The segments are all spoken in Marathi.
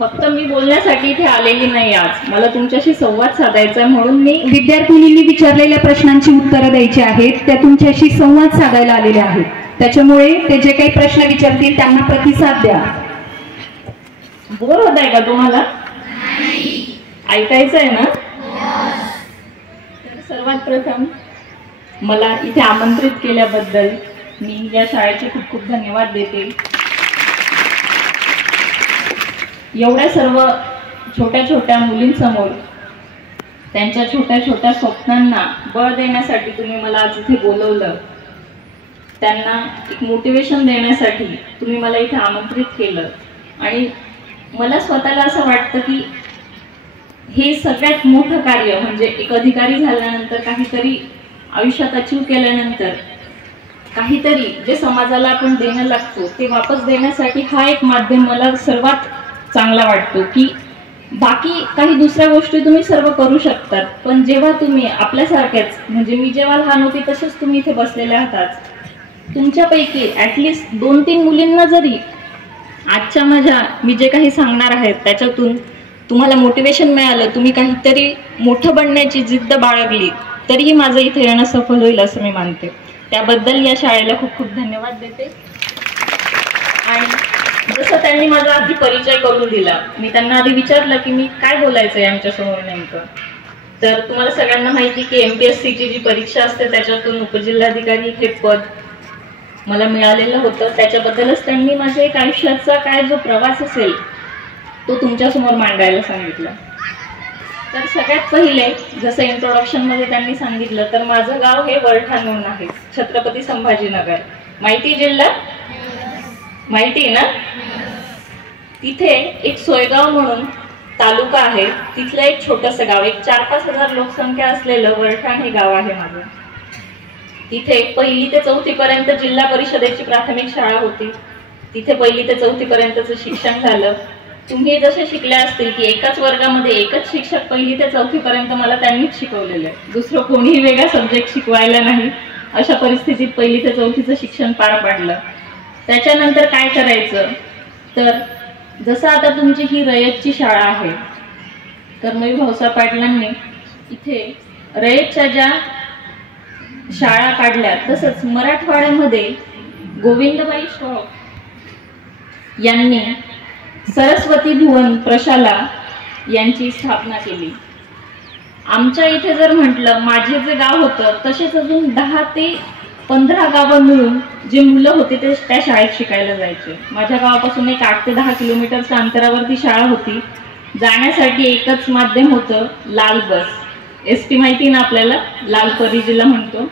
फक्त मी बोलण्यासाठी इथे आलेली नाही, आज मला तुमच्याशी संवाद साधायचा आहे म्हणून मी विद्यार्थिनींनी विचारलेल्या प्रश्नांची उत्तरं द्यायची आहेत, त्या तुमच्याशी संवाद साधायला आलेल्या आहेत, त्याच्यामुळे ते जे काही प्रश्न विचारतील त्यांना प्रतिसाद द्या. बोर होत आहे का तुम्हाला? ऐकायचं आहे ना? तर सर्वात प्रथम मला इथे आमंत्रित केल्याबद्दल मी या शाळेचे खूप खूप धन्यवाद देते. एवढ्या सर्व छोट्या छोट्या मुलींसमोर त्यांच्या छोट्या छोट्या स्वप्नांना बळ देण्यासाठी तुम्ही मला आज इथे बोलवलं, त्यांना एक मोटिवेशन देण्यासाठी तुम्ही मला इथे आमंत्रित केलं. आणि मला स्वतःला असं वाटतं की हे सगळ्यात मोठं कार्य म्हणजे एक अधिकारी झाल्यानंतर, काहीतरी आयुष्यात अचीव केल्यानंतर, काहीतरी जे समाजाला आपण देणं लागतो ते वापस देण्यासाठी हा एक माध्यम मला सर्वात चांगला वाटतो. की बाकी काही दुसऱ्या गोष्टी तुम्ही सर्व करू शकतात, पण जेव्हा तुम्ही आपल्यासारख्याच, म्हणजे मी जेव्हा लहान होती तसेच तुम्ही इथे बसलेले आहात, तुमच्यापैकी ॲटलिस्ट 2-3 मुलींना जरी आजच्या मी जे काही सांगणार आहे त्याच्यातून तुम्हाला मोटिवेशन मिळालं, तुम्ही काहीतरी मोठं बनण्याची जिद्द बाळगली, तरीही माझं इथे येणं सफल होईल असं मी मानते. त्याबद्दल या शाळेला खूप खूप धन्यवाद देते. आणि जसं त्यांनी माझा आधी परिचय करून दिला, मी त्यांना आधी विचारलं की मी काय बोलायचं आहे आमच्यासमोर नेमकं. तर तुम्हाला सगळ्यांना माहिती की MPSCची जी परीक्षा असते त्याच्यातून उपजिल्हाधिकारी हे पद मला मिळालेलं होतं. त्याच्याबद्दलच त्यांनी माझ्या एक आयुष्याचा काय जो प्रवास असेल तो तुमच्यासमोर मांडायला सांगितलं. तर सगळ्यात पहिले जसं इंट्रोडक्शनमध्ये त्यांनी सांगितलं, तर माझं गाव हे वरठा म्हणून आहे, छत्रपती संभाजीनगर. माहिती जिल्हा? माहिती ना? तिथे एक सोयगाव म्हणून तालुका आहे, तिथलं एक छोटंसं गाव, एक 4-5 हजार लोकसंख्या असलेलं वरठाण हे गाव आहे माझं. तिथे 1ली ते 4थी पर्यंत जिल्हा परिषदेची प्राथमिक शाळा होती. तिथे 1ली ते 4थी पर्यंतचं शिक्षण झालं. तुम्ही जसे शिकले असतील की एकाच वर्गामध्ये एकच शिक्षक 1ली ते 4थी पर्यंत मला त्यांनीच शिकवलेलं आहे, दुसरं कोणीही वेगळा सब्जेक्ट शिकवायला नाही. अशा परिस्थितीत 1ली ते 4थीचं शिक्षण पार पाडलं. त्याच्यानंतर काय करायचं, तर जसं आता तुमची ही रयतची शाळा आहे, कर्मवीर भाऊसाहेब पाटलांनी इथे रयतच्या ज्या शाळा काढल्या, तसंच मराठवाड्यामध्ये गोविंदबाई श्रॉफ यांनी सरस्वती भुवन प्रशाला यांची स्थापना केली. आमच्या इथे जर म्हटलं, माझे जे गाव होतं तसेच अजून 10 ते 15 गावं मिळून जे मुलं होते ते त्या शाळेत शिकायला जायचे. माझ्या गावापासून एक 8 ते 10 किलोमीटरच्या अंतरावरती शाळा होती. जाण्यासाठी एकच माध्यम होतं, लाल बस. ST माहिती ना आपल्याला, लाल परी जिला म्हणतो.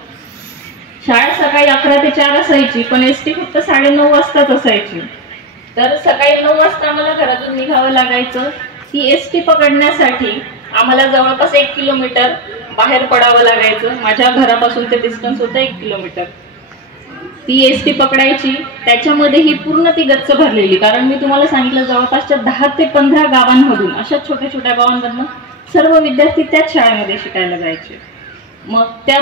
शाळा सकाळी 11 ते 4 असायची, पण ST फक्त 9:30 वाजताच असायची. तर सकाळी 9 वाजता आम्हाला घरातून निघावं लागायचं. ती ST पकडण्यासाठी आम्हाला जवळपास 1 किलोमीटर बाहेर पडावं लागायचं. माझ्या घरापासून ते डिस्टन्स होतं 1 किलोमीटर. ती ST पकडायची, त्याच्यामध्ये ही पूर्ण ती गच्च भरलेली, कारण मी तुम्हाला सांगितलं जवळपासच्या 10 ते 15 गावांमधून, अशा छोट्या छोट्या गावांमधून सर्व विद्यार्थी त्याच शाळेमध्ये शिकायला जायचे. मग त्या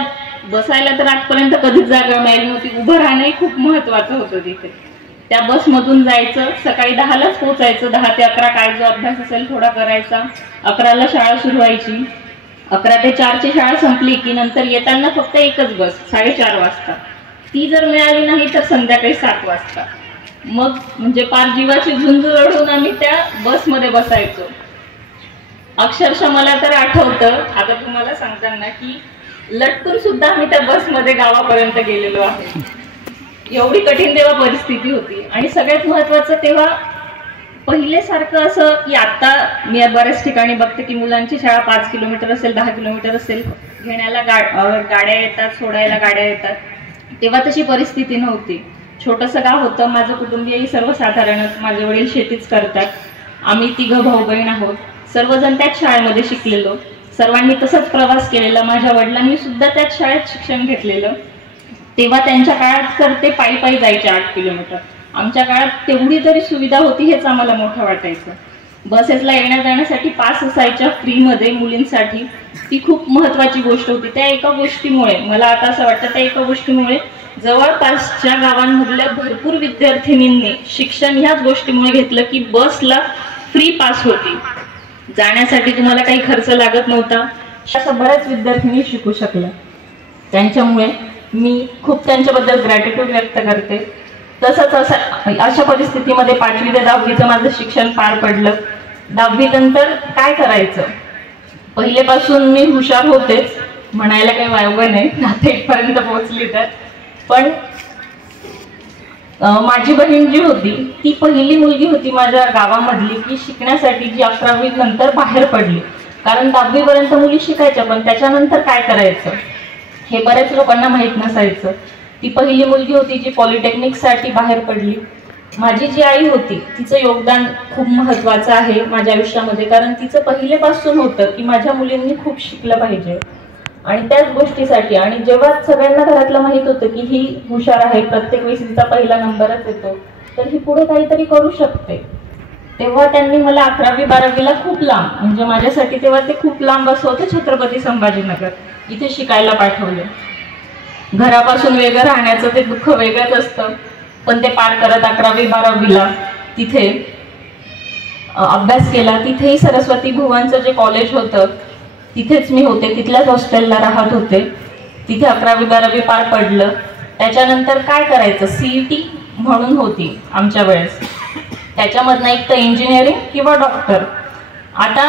बसायला तर आजपर्यंत कधीच जागा मिळाली नव्हती, उभं राहणंही खूप महत्वाचं होतं तिथे. त्या बसमधून जायचं, सकाळी 10लाच पोहोचायचं, 10 ते 11 काय जो अभ्यास असेल थोडा करायचा. 11ला शाळा सुरू व्हायची. 11 ते 4ची शाळा संपली की नंतर येताना फक्त एकच बस 4:30 वाजता. ती जर मिळाली नाही तर संध्याकाळी 7 वाजता. मग म्हणजे पार जीवाची झुंज लढून आम्ही त्या बसमध्ये बसायचो. अक्षरशः मला तर आठवतं आता तुम्हाला सांगताना की लटकून सुद्धा आम्ही त्या बसमध्ये गावापर्यंत गेलेलो आहे. एवढी कठीण तेव्हा परिस्थिती होती. आणि सगळ्यात महत्वाचं, तेव्हा पहिलेसारखं असं की आता मी बऱ्याच ठिकाणी बघते की मुलांची शाळा 5 किलोमीटर असेल, 10 किलोमीटर असेल, घेण्याला गाड्या येतात, सोडायला गाड्या येतात. तेव्हा तशी परिस्थिती नव्हती. छोटंसं गाव होतं. माझं कुटुंबीयही सर्वसाधारणच, माझे वडील शेतीच करतात. आम्ही 3 भाऊ बहीण आहोत. सर्वजण त्याच शाळेमध्ये शिकलेलो, सर्वांनी तसंच प्रवास केलेला. माझ्या वडिलांनी सुद्धा त्याच शाळेत शिक्षण घेतलेलं. तेव्हा त्यांच्या काळात तर ते पायी पायी जायचे 8 किलोमीटर. आमच्या काळात तेवढी तरी सुविधा होती, हेच आम्हाला मोठं वाटायचं. बसेसला येण्या जाण्यासाठी पास असायच्या फ्रीमध्ये मुलींसाठी. ती खूप महत्वाची गोष्ट होती. त्या एका गोष्टीमुळे, मला आता असं वाटतं, त्या एका गोष्टीमुळे जवळपासच्या गावांमधल्या भरपूर विद्यार्थिनींनी शिक्षण ह्याच गोष्टीमुळे घेतलं की बसला फ्री पास होती, जाण्यासाठी तुम्हाला काही खर्च लागत नव्हता. अशा बऱ्याच विद्यार्थिनी शिकू शकल्या. त्यांच्यामुळे मी खूप त्यांच्याबद्दल ग्रॅटिट्यूड व्यक्त करते. तसंच अशा परिस्थितीमध्ये 5वी ते 10वीचं माझं शिक्षण पार पडलं. 10वी नंतर काय करायचं, पहिलेपासून मी हुशार होतेच, म्हणायला काही वावगं नाही, आता इथपर्यंत पोहोचली तर. पण माझी बहीण जी होती ती पहिली मुलगी होती माझ्या गावामधली की शिकण्यासाठी जी 11वी नंतर बाहेर पडली. कारण 10वी पर्यंत मुली शिकायच्या, पण त्याच्यानंतर काय करायचं हे बऱ्याच लोकांना माहीत नसायचं. ती पहिली मुलगी होती जी पॉलिटेक्निकसाठी बाहेर पडली. माझी जी आई होती तिचं योगदान खूप महत्त्वाचं आहे माझ्या आयुष्यामध्ये, कारण तिचं पहिलेपासून होतं की माझ्या मुलींनी खूप शिकलं पाहिजे. आणि त्याच गोष्टीसाठी, आणि जेव्हा सगळ्यांना घरातलं माहीत होतं की ही हुशार आहे, प्रत्येक वेळेस तिचा पहिला नंबरच येतो, तर ही पुढे काहीतरी करू शकते, तेव्हा त्यांनी मला 11वी 12वीला खूप लांब, म्हणजे माझ्यासाठी तेव्हा ते खूप लांब असं होतं, छत्रपती संभाजीनगर इथे शिकायला पाठवलं. घरापासून वेगळं राहण्याचं ते दुःख वेगळंच असतं, पण ते पार करत 11वी 12वीला तिथे अभ्यास केला. तिथेही सरस्वती भुवनचं जे कॉलेज होतं तिथेच मी होते, तिथल्याच हॉस्टेलला राहत होते. तिथे 11वी 12वी पार पडलं. त्याच्यानंतर काय करायचं, CET म्हणून होती आमच्या वेळेस, त्याच्यामधनं एक तर इंजिनिअरिंग किंवा डॉक्टर. आता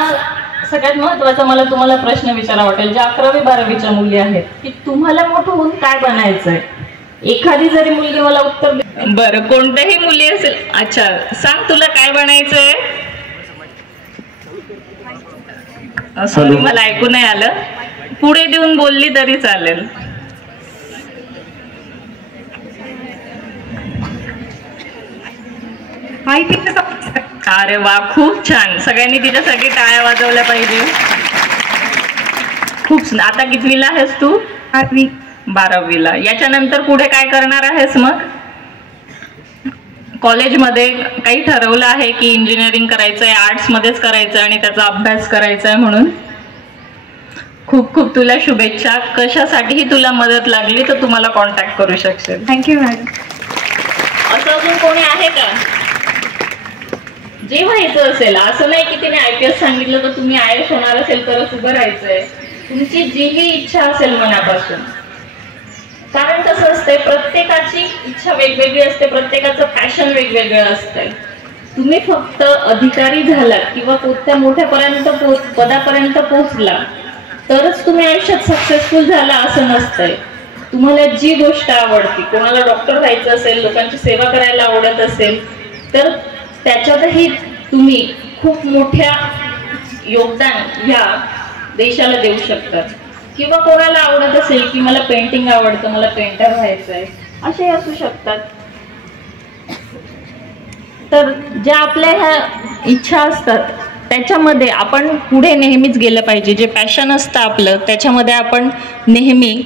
सगळ्यात महत्त्वाचा मला तुम्हाला प्रश्न विचारावा वाटेल, ज्या 11वी 12वीच्या मुली आहेत की तुम्हाला मोठं होऊन काय बनायचंय. एखादी जरी मुलगी मला उत्तर बरं, कोणत्याही मुली असेल, अच्छा सांग तुला काय बनायचंय. सॉरी मला ऐकू नाही आलं, पुढे देऊन बोलली तरी चालेल. अरे वा, खूप छान, सगळ्यांनी तिच्यासाठी टाळ्या वाजवल्या पाहिजे. खूप. आता कितवीला आहेस तू? 12वीला. याच्यानंतर पुढे काय करणार आहेस मग? कॉलेजमध्ये काही ठरवलं आहे की इंजिनिअरिंग करायचंय, आर्ट्स मध्येच करायचंय आणि त्याचा अभ्यास करायचाय म्हणून? खूप खूप तुला शुभेच्छा. कशासाठीही तुला मदत लागली तर तुम्हाला कॉन्टॅक्ट करू शकशील. Thank you madam. असं अजून कोणी आहे का जे व्हायचं असेल? असं नाही की तिने IPS सांगितलं तर तुम्ही IAS होणार असेल तरच उभं राहायचंय. तुमची जीही इच्छा असेल मनापासून, कारण कसं असतंय, प्रत्येकाची इच्छा वेगवेगळी असते, प्रत्येकाचं पॅशन वेगवेगळं असतंय. तुम्ही फक्त अधिकारी झालात किंवा कोणत्या मोठ्या पदापर्यंत पोहोचला तरच तुम्ही आयुष्यात सक्सेसफुल झाला असं नसतंय. तुम्हाला जी गोष्ट आवडती, कोणाला डॉक्टर व्हायचं असेल, लोकांची सेवा करायला आवडत असेल तर त्याच्यातही तुम्ही खूप मोठ्या योगदान या देशाला देऊ शकतात. किंवा कोणाला आवडत असेल की मला पेंटिंग आवडतं, मला पेंटर व्हायचंय, असे असू शकतात. तर ज्या आपल्या ह्या इच्छा असतात त्याच्यामध्ये आपण पुढे नेहमीच गेलं पाहिजे. जे पॅशन असतं आपलं त्याच्यामध्ये आपण नेहमी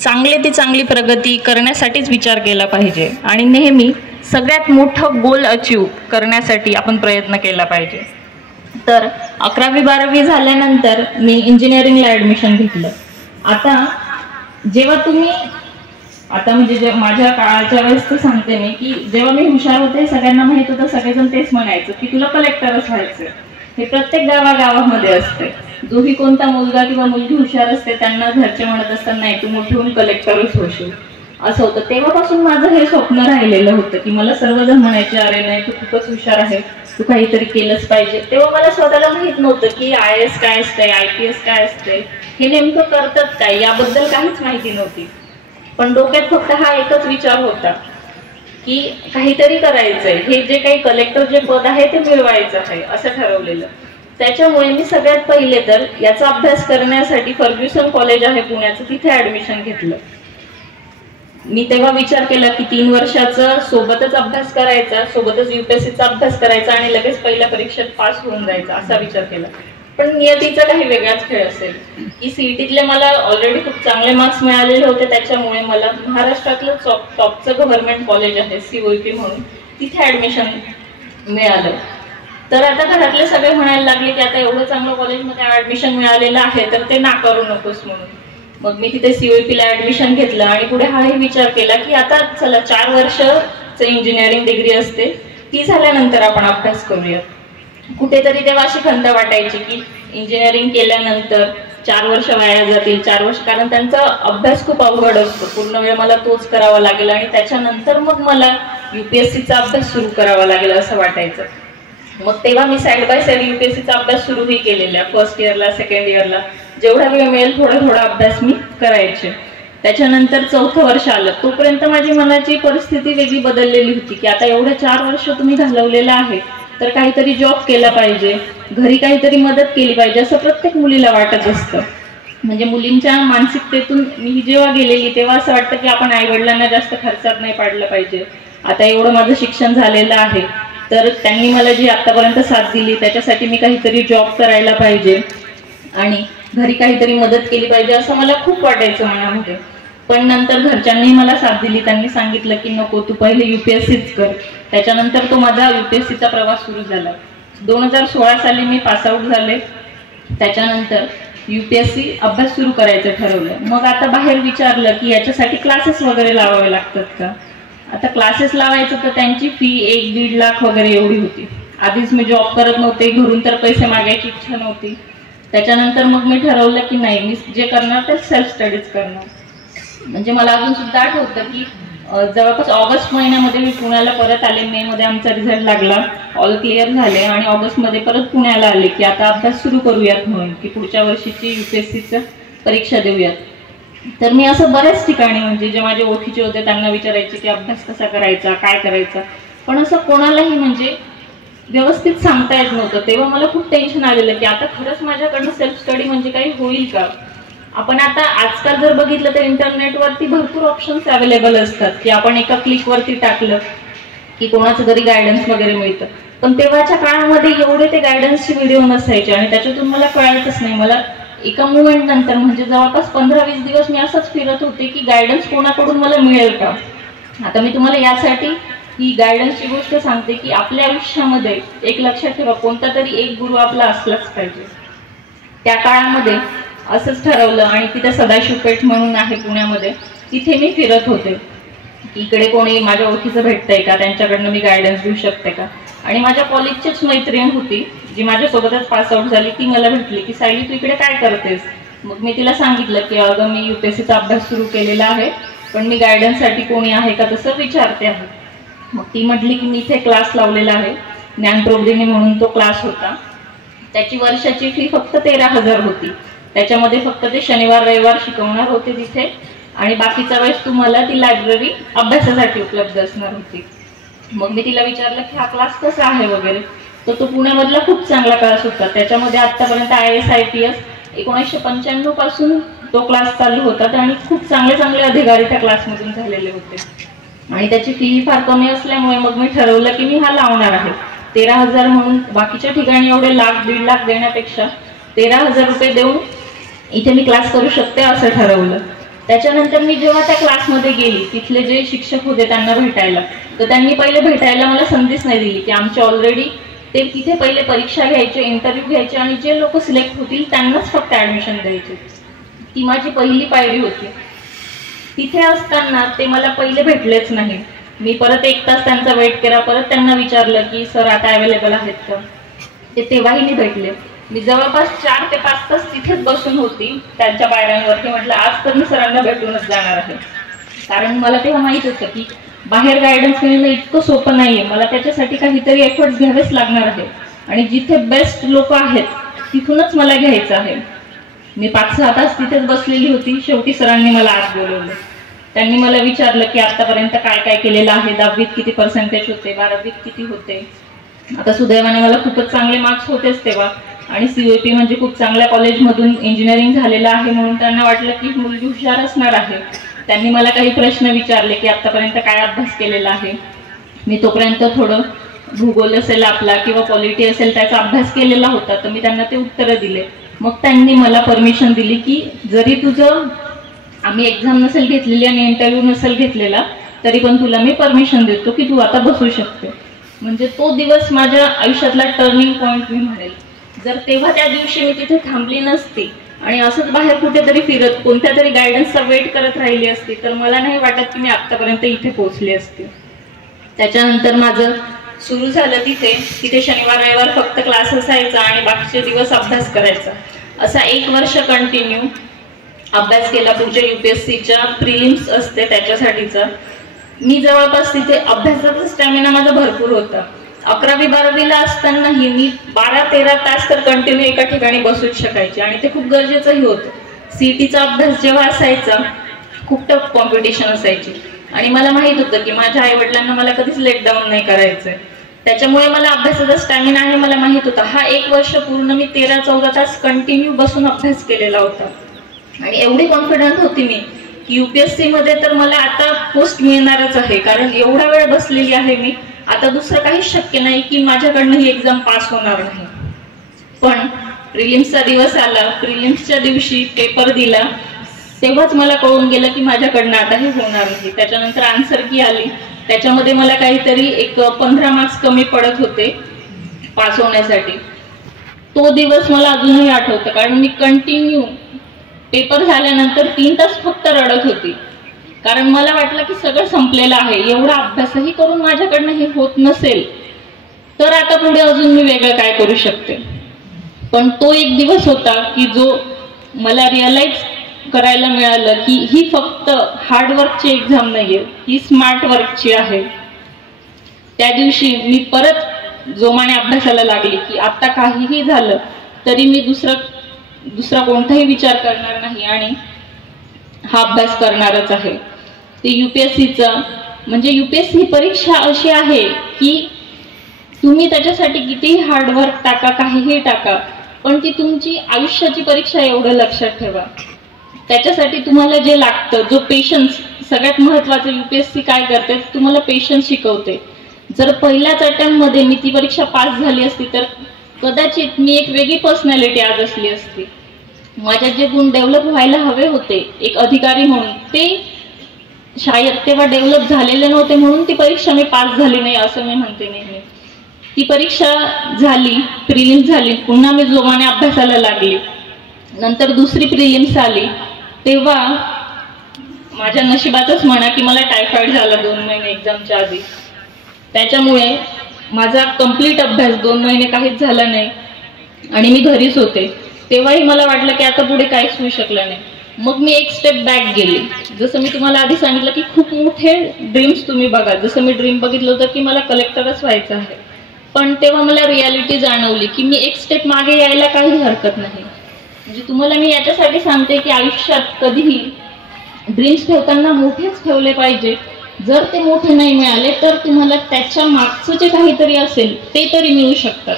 चांगली प्रगती करण्यासाठीच विचार केला पाहिजे आणि नेहमी सगळ्यात मोठं गोल अचीव करण्यासाठी आपण प्रयत्न केला पाहिजे. तर 11वी 12वी झाल्यानंतर मी इंजिनिअरिंगला ॲडमिशन घेतलं. आता जेव्हा तुम्ही, आता म्हणजे माझ्या काळाच्या वेळेस तर सांगते मी की जेव्हा मी हुशार होते सगळ्यांना माहित होतं, सगळेजण तेच म्हणायचं की तुला कलेक्टरच व्हायचं. हे प्रत्येक गावागावामध्ये असते. जोही कोणता मुलगा किंवा मुलगी हुशार असते त्यांना घरचे म्हणत असतात नाही तू मोठी होऊन कलेक्टरच होशील, असं होतं. तेव्हापासून माझं हे स्वप्न राहिलेलं होतं की मला सर्वजण म्हणायचे अरे नाही तू खूपच हुशार आहे, तू काहीतरी केलंच पाहिजे. तेव्हा मला स्वतःला माहित नव्हतं की IAS काय असते, IPS काय असते, हे नेमकं करतात काय, याबद्दल काहीच माहिती नव्हती. पण डोक्यात फक्त हा एकच विचार होता की काहीतरी करायचंय, हे जे काही कलेक्टर जे पद आहे ते मिळवायचं आहे असं ठरवलेलं. त्याच्यामुळे मी सगळ्यात पहिले तर याचा अभ्यास करण्यासाठी फर्ग्युसन कॉलेज आहे पुण्याचं, तिथे ॲडमिशन घेतलं. मी तेव्हा विचार केला की 3 वर्षाचा सोबतच अभ्यास करायचा, सोबतच UPSCचा अभ्यास करायचा आणि लगेच पहिल्या परीक्षेत पास होऊन जायचा असा विचार केला. पण नियतीचा काही वेगळाच खेळ असेल की CETतले मला ऑलरेडी खूप चांगले मार्क्स मिळालेले होते, त्याच्यामुळे मला महाराष्ट्रातलं टॉपचं गव्हर्नमेंट कॉलेज आहे COEP म्हणून, तिथे ॲडमिशन मिळालं. तर आता घरातले सगळे म्हणायला लागले की आता एवढं चांगलं कॉलेजमध्ये ॲडमिशन मिळालेलं आहे तर ते नाकारू नकोस म्हणून. मग मी तिथे COEPला ॲडमिशन घेतलं आणि पुढे हाही विचार केला की आता चला 4 वर्षचं इंजिनिअरिंग डिग्री असते ती झाल्यानंतर आपण अभ्यास करूया. कुठेतरी तेव्हा अशी खंत वाटायची की इंजिनिअरिंग केल्यानंतर 4 वर्ष वाया जातील, 4 वर्ष, कारण त्यांचा अभ्यास खूप अवघड असतो, पूर्ण वेळ मला तोच करावा लागेल आणि त्याच्यानंतर मग मला UPSCचा अभ्यास सुरू करावा लागेल असं वाटायचं. मग तेव्हा मी साईड बाय साईड UPSCचा अभ्यास सुरूही केलेला. फर्स्ट इयरला, सेकंड इयरला जेवढा वेळ मिळेल थोडा अभ्यास मी करायचे. त्याच्यानंतर 4थं वर्ष आलं, तोपर्यंत माझी मनाची परिस्थिती वेगळी बदललेली होती की आता एवढे 4 वर्ष तुम्ही घालवलेलं आहे तर काहीतरी जॉब केला पाहिजे, घरी काहीतरी मदत केली पाहिजे, असं प्रत्येक मुलीला वाटत असतं. म्हणजे मुलींच्या मानसिकतेतून मी जेव्हा गेलेली तेव्हा असं वाटतं की आपण आई वडिलांना जास्त खर्चात नाही पाडलं पाहिजे. आता एवढं माझं शिक्षण झालेलं आहे तर त्यांनी मला जी आतापर्यंत साथ दिली त्याच्यासाठी मी काहीतरी जॉब करायला पाहिजे आणि घरी काहीतरी मदत केली पाहिजे असं मला खूप वाटायचं मनामध्ये. पण नंतर घरच्यांनी मला साथ दिली. त्यांनी सांगितलं की नको, तू पहिले UPSCच कर. त्याच्यानंतर तो माझा UPSCचा प्रवास सुरू झाला. 2016 साली मी पासआउट झाले. त्याच्यानंतर UPSC अभ्यास सुरू करायचं ठरवलं. मग आता बाहेर विचारलं की याच्यासाठी क्लासेस वगैरे लावावे लागतात का. आता क्लासेस लावायचं तर त्यांची फी 1-1.5 लाख वगैरे एवढी होती. आधीच मी जॉब करत नव्हते, घरून तर पैसे मागायची इच्छा नव्हती. त्याच्यानंतर मग मी ठरवलं की नाही, मी जे करणार ते सेल्फ स्टडीज करणार. म्हणजे मला अजून सुद्धा आठवतं की जवळपास ऑगस्ट महिन्यामध्ये मी पुण्याला परत आले. मे मध्ये आमचा रिझल्ट लागला, ऑल क्लिअर झाले आणि ऑगस्टमध्ये परत पुण्याला आले की आता अभ्यास सुरू करूयात म्हणून की पुढच्या वर्षीची UPSCची परीक्षा देऊयात. तर मी असं बऱ्याच ठिकाणी म्हणजे जे माझे ओळखीचे होते त्यांना विचारायचे की अभ्यास कसा करायचा, काय करायचा, पण असं कोणालाही म्हणजे व्यवस्थित सांगता येत नव्हतं. तेव्हा मला खूप टेन्शन आलेलं की आता खरंच माझ्याकडनं सेल्फ स्टडी म्हणजे काही होईल का. आपण आता आजकाल जर बघितलं तर इंटरनेटवरती भरपूर ऑप्शन्स अवेलेबल असतात की आपण एका क्लिकवरती टाकलं की कोणाचं तरी गायडन्स वगैरे मिळतं. पण तेव्हाच्या काळामध्ये एवढे ते गायडन्सचे व्हिडिओ नसायचे आणि त्याच्यातून मला कळायचंच नाही. मला एका मुवमेंट नंतर म्हणजे जवळपास 15-20 दिवस मी असंच फिरत होते की गायडन्स कोणाकडून मला मिळेल का. आता मी तुम्हाला यासाठी ही गायडन्सची गोष्ट सांगते की आपल्या आयुष्यामध्ये एक लक्षात ठेवा, कोणता तरी एक गुरु आपला असलाच पाहिजे. त्या काळामध्ये असंच ठरवलं आणि तिथे सदाशिव पेठ म्हणून आहे पुण्यामध्ये, तिथे मी फिरत होते. इकडे कोणी माझ्या ओळखीचं भेटतंय का, त्यांच्याकडनं मी गायडन्स घेऊ शकते का. आणि माझ्या कॉलेजचीच मैत्रीण होती जी माझ्यासोबतच पासआउट झाली, ती मला भेटली की सायली तू इकडे काय करतेस. मग मी तिला सांगितलं की अगं मी UPSCचा अभ्यास सुरू केलेला आहे पण मी गायडन्ससाठी कोणी आहे का तसं विचारते आहे. मग ती म्हटली की मी इथे क्लास लावलेला आहे, ज्ञानप्रबोधिनी म्हणून तो क्लास होता. त्याची वर्षाची फी फक्त 13,000 होती. त्याच्यामध्ये फक्त ते शनिवार रविवार शिकवणार होते तिथे आणि बाकीचा वेळेस तुम्हाला ती लायब्ररी अभ्यासासाठी उपलब्ध असणार होती. मग मी तिला विचारलं की हा क्लास कसा आहे वगैरे, तर तो पुण्यामधला खूप चांगला क्लास होता. त्याच्यामध्ये आतापर्यंत IAS IPS 1995 पासून तो क्लास चालू होता आणि खूप चांगले अधिकारी त्या क्लासमधून झालेले होते आणि त्याची फी फार कमी असल्यामुळे मग मी ठरवलं की मी हा लावणार आहे. 13,000 म्हणून बाकीच्या ठिकाणी एवढे 1,00,000-1.5 लाख देण्यापेक्षा 13,000 रुपये देऊन इथे मी क्लास करू शकते असं ठरवलं. त्याच्यानंतर मी जेव्हा त्या क्लासमध्ये गेली, तिथले जे शिक्षक होते त्यांना भेटायला, तर त्यांनी पहिले भेटायला मला संधीच नाही दिली की आमचे ऑलरेडी ते तिथे पहिले परीक्षा घ्यायचे, इंटरव्ह्यू घ्यायचे आणि जे लोक सिलेक्ट होतील त्यांनाच फक्त ऍडमिशन द्यायचे. ती माझी पहिली पायरी होती. तिथे असताना ते मला पहिले भेटलेच नाही. मी परत 1 तास त्यांचा वेट केला, परत त्यांना विचारलं की सर आता अवेलेबल आहेत का, ते तेव्हाही नाही भेटले. मी जवळपास 4 ते 5 तास तिथेच बसून होती त्यांच्या पायऱ्यांवरती. म्हटलं आज तर मी सरांना भेटूनच जाणार आहे, कारण मला तेव्हा माहित होतं की बाहेर गायडन्स मिळणं इतकं सोपं नाहीये. मला त्याच्यासाठी काहीतरी एफर्ट्स घ्यावेच लागणार आहे आणि जिथे बेस्ट लोक आहेत तिथूनच मला घ्यायचं आहे. मी 5-6 तास तिथेच बसलेली होती. शेवटी सरांनी मला आत बोलवलं. त्यांनी मला विचारलं की आतापर्यंत काय काय केलेलं आहे, 10वीत किती पर्सेंटेज होते, 12वीत किती होते. आता सुदैवाने मला खूपच चांगले मार्क्स होतेच तेव्हा आणि COP म्हणजे खूप चांगल्या कॉलेजमधून इंजिनिअरिंग झालेलं आहे म्हणून त्यांना वाटलं की मुलगी हुशार असणार आहे. त्यांनी मला काही प्रश्न विचारले की आतापर्यंत काय अभ्यास केलेला आहे. मी तोपर्यंत थोडं भूगोल असेल आपला किंवा पॉलिटी असेल त्याचा अभ्यास केलेला होता, तर मी त्यांना ते उत्तरं दिले. मग त्यांनी मला परमिशन दिली की जरी तुझं आम्ही एक्झाम नसेल घेतलेली आणि इंटरव्ह्यू नसेल घेतलेला तरी पण तुला मी परमिशन देतो की तू आता बसू शकते. म्हणजे तो दिवस माझ्या आयुष्यातला टर्निंग पॉईंट मी म्हणेल. जर तेव्हा त्या दिवशी मी तिथे थांबली नसती आणि असंच बाहेर कुठेतरी फिरत कोणत्या तरी गायडन्सचा वेट करत राहिली असती तर मला नाही वाटत की मी आतापर्यंत इथे पोहोचली असते. त्याच्यानंतर माझं सुरू झालं तिथे शनिवार रविवार फक्त क्लास असायचा आणि बाकीचे दिवस अभ्यास करायचा. असा 1 वर्ष कंटिन्यू अभ्यास केला. पुढच्या UPSCच्या प्रिलिम्स असते त्याच्यासाठीचा. मी जवळपास तिथे अभ्यासाचा स्टॅमिना माझा भरपूर होता. 11वी-12वीला असतानाही मी 12-13 तास तर कंटिन्यू एका ठिकाणी बसूच शकायचे आणि ते खूप गरजेचंही होतं. CETचा अभ्यास जेव्हा असायचा खूप टफ कॉम्पिटिशन असायची आणि मला माहित होतं की माझ्या आईवडिलांना मला कधीच लेट डाऊन नाही करायचंय. त्याच्यामुळे मला अभ्यासाचा स्टॅमिना आहे मला माहित होता. हा 1 वर्ष पूर्ण मी 13-14 तास कंटिन्यू बसून अभ्यास केलेला होता आणि एवढी कॉन्फिडंट होती मी की UPSC मध्ये तर मला आता पोस्ट मिळणारच आहे, कारण एवढा वेळ बसलेली आहे मी. आता दुसरं काहीच शक्य नाही की माझ्याकडनं ही एक्झाम पास होणार नाही. पण प्रिलिम्सचा दिवस आला. प्रिलिम्सच्या दिवशी पेपर दिला तेव्हाच मला कळून गेलं की माझ्याकडनं आता हे होणार नाही. त्याच्यानंतर आन्सर की आली, त्याच्यामध्ये मला काहीतरी एक 15 मार्क्स कमी पडत होते पास होण्यासाठी. तो दिवस मला अजूनही आठवतं, कारण मी कंटिन्यू पेपर झाल्यानंतर 3 तास फक्त रडत होती, कारण मला वाटलं की सगळं संपलेलं आहे. एवढा अभ्यासही करून माझ्याकडनं हे होत नसेल तर आता पुढे अजून मी वेगळं काय करू शकते. पण तो एक दिवस होता की जो मला रिअलाइज करायला मिळालं की ही फक्त हार्डवर्कची एक्झाम नाहीये, ही स्मार्ट वर्कची आहे. त्या दिवशी मी परत जोमाने अभ्यासाला लागली की आता काहीही झालं तरी मी दुसरा कोणताही विचार करणार नाही आणि हा अभ्यास करणारच आहे. ते UPSCचा म्हणजे UPSC ही परीक्षा अशी आहे की तुम्ही त्याच्यासाठी कितीही हार्डवर्क टाका, काहीही टाका, पण ती तुमची आयुष्याची परीक्षा एवढं लक्षात ठेवा. त्याच्यासाठी तुम्हाला जे लागतं, जो पेशन्स, सगळ्यात महत्त्वाचं UPSC काय करते, तुम्हाला पेशन्स शिकवते. जर पहिल्याच अटेम्प्टमध्ये मी ती परीक्षा पास झाली असती तर कदाचित मी एक वेगळी पर्सनॅलिटी आज असली असती. माझ्यात जे गुण डेव्हलप व्हायला हवे होते एक अधिकारी म्हणून, ते शायद तेव्हा डेव्हलप झालेले नव्हते, म्हणून ती परीक्षा मी पास झाली नाही असं मी म्हणते नेहमी. ती परीक्षा झाली, प्रिलिम्स झाली, पुन्हा मी जोमाने अभ्यासाला लागली. नंतर दुसरी प्रिलिम्स आली, तेव्हा माझ्या नशिबातच म्हणा की मला टायफॉइड झाला 2 महिने एक्झामच्या आधी. त्याच्यामुळे माझा कंप्लीट अभ्यास 2 महिने काहीच झाला नाही आणि मी घरीच होते. तेव्हाही मला वाटलं की आता पुढे काहीच होऊ शकलं नाही. मग मी एक स्टेप बॅक गेली. जसं मी तुम्हाला आधी सांगितलं की खूप मोठे ड्रीम्स तुम्ही बघा. जसं मी ड्रीम बघितलं होतं की मला कलेक्टरच व्हायचं आहे, पण तेव्हा मला रियालिटी जाणवली की मी एक स्टेप मागे यायला काही हरकत नाही. म्हणजे तुम्हाला मी याच्यासाठी सांगते की आयुष्यात कधीही ड्रीम्स ठेवताना मोठेच ठेवले पाहिजे. जर ते मोठे नाही मिळाले तर तुम्हाला त्याच्या मागचं जे काहीतरी असेल ते तरी मिळू शकतात.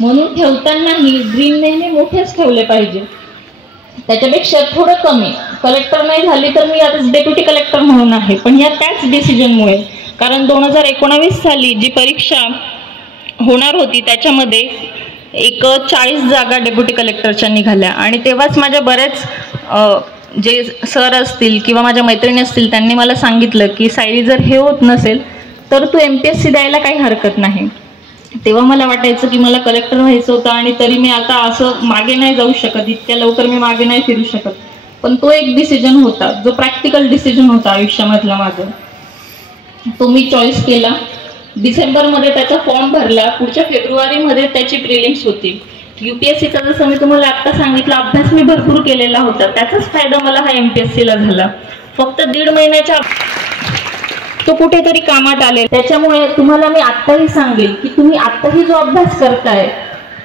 म्हणून ठेवतानाही ड्रीम नेहमी मोठेच ठेवले पाहिजे, त्याच्यापेक्षा थोडं कमी. कलेक्टर नाही झाली तर मी आता डेप्युटी कलेक्टर म्हणून आहे, पण या त्याच डिसिजनमुळे. कारण 2019 साली जी परीक्षा होणार होती त्याच्यामध्ये एक 40 जागा डेप्युटी कलेक्टरच्या निघाल्या आणि तेव्हाच माझ्या बरेच जे सर असतील किंवा माझ्या मैत्रिणी असतील त्यांनी मला सांगितलं की सायली जर हे होत नसेल तर तू MPSC द्यायला काही हरकत नाही. तेव्हा मला वाटायचं की मला कलेक्टर व्हायचं होतं आणि तरी मी आता असं मागे नाही जाऊ शकत, इतक्या लवकर मी मागे नाही फिरू शकत. पण तो एक डिसिजन होता, जो प्रॅक्टिकल डिसिजन होता आयुष्यामधला माझा, तो मी चॉईस केला. डिसेंबरमध्ये त्याचा फॉर्म भरला, पुढच्या फेब्रुवारीमध्ये त्याची प्रिलिम्स होती. UPSCचा जसं मी तुम्हाला आता सांगितलं अभ्यास मी भरपूर केलेला होता, त्याचाच फायदा मला हा MPSCला झाला. फक्त 1.5 महिन्याच्या तो कुठेतरी कामात आले. त्याच्यामुळे तुम्हाला मी आत्ताही सांगेल की तुम्ही आत्ताही जो अभ्यास करताय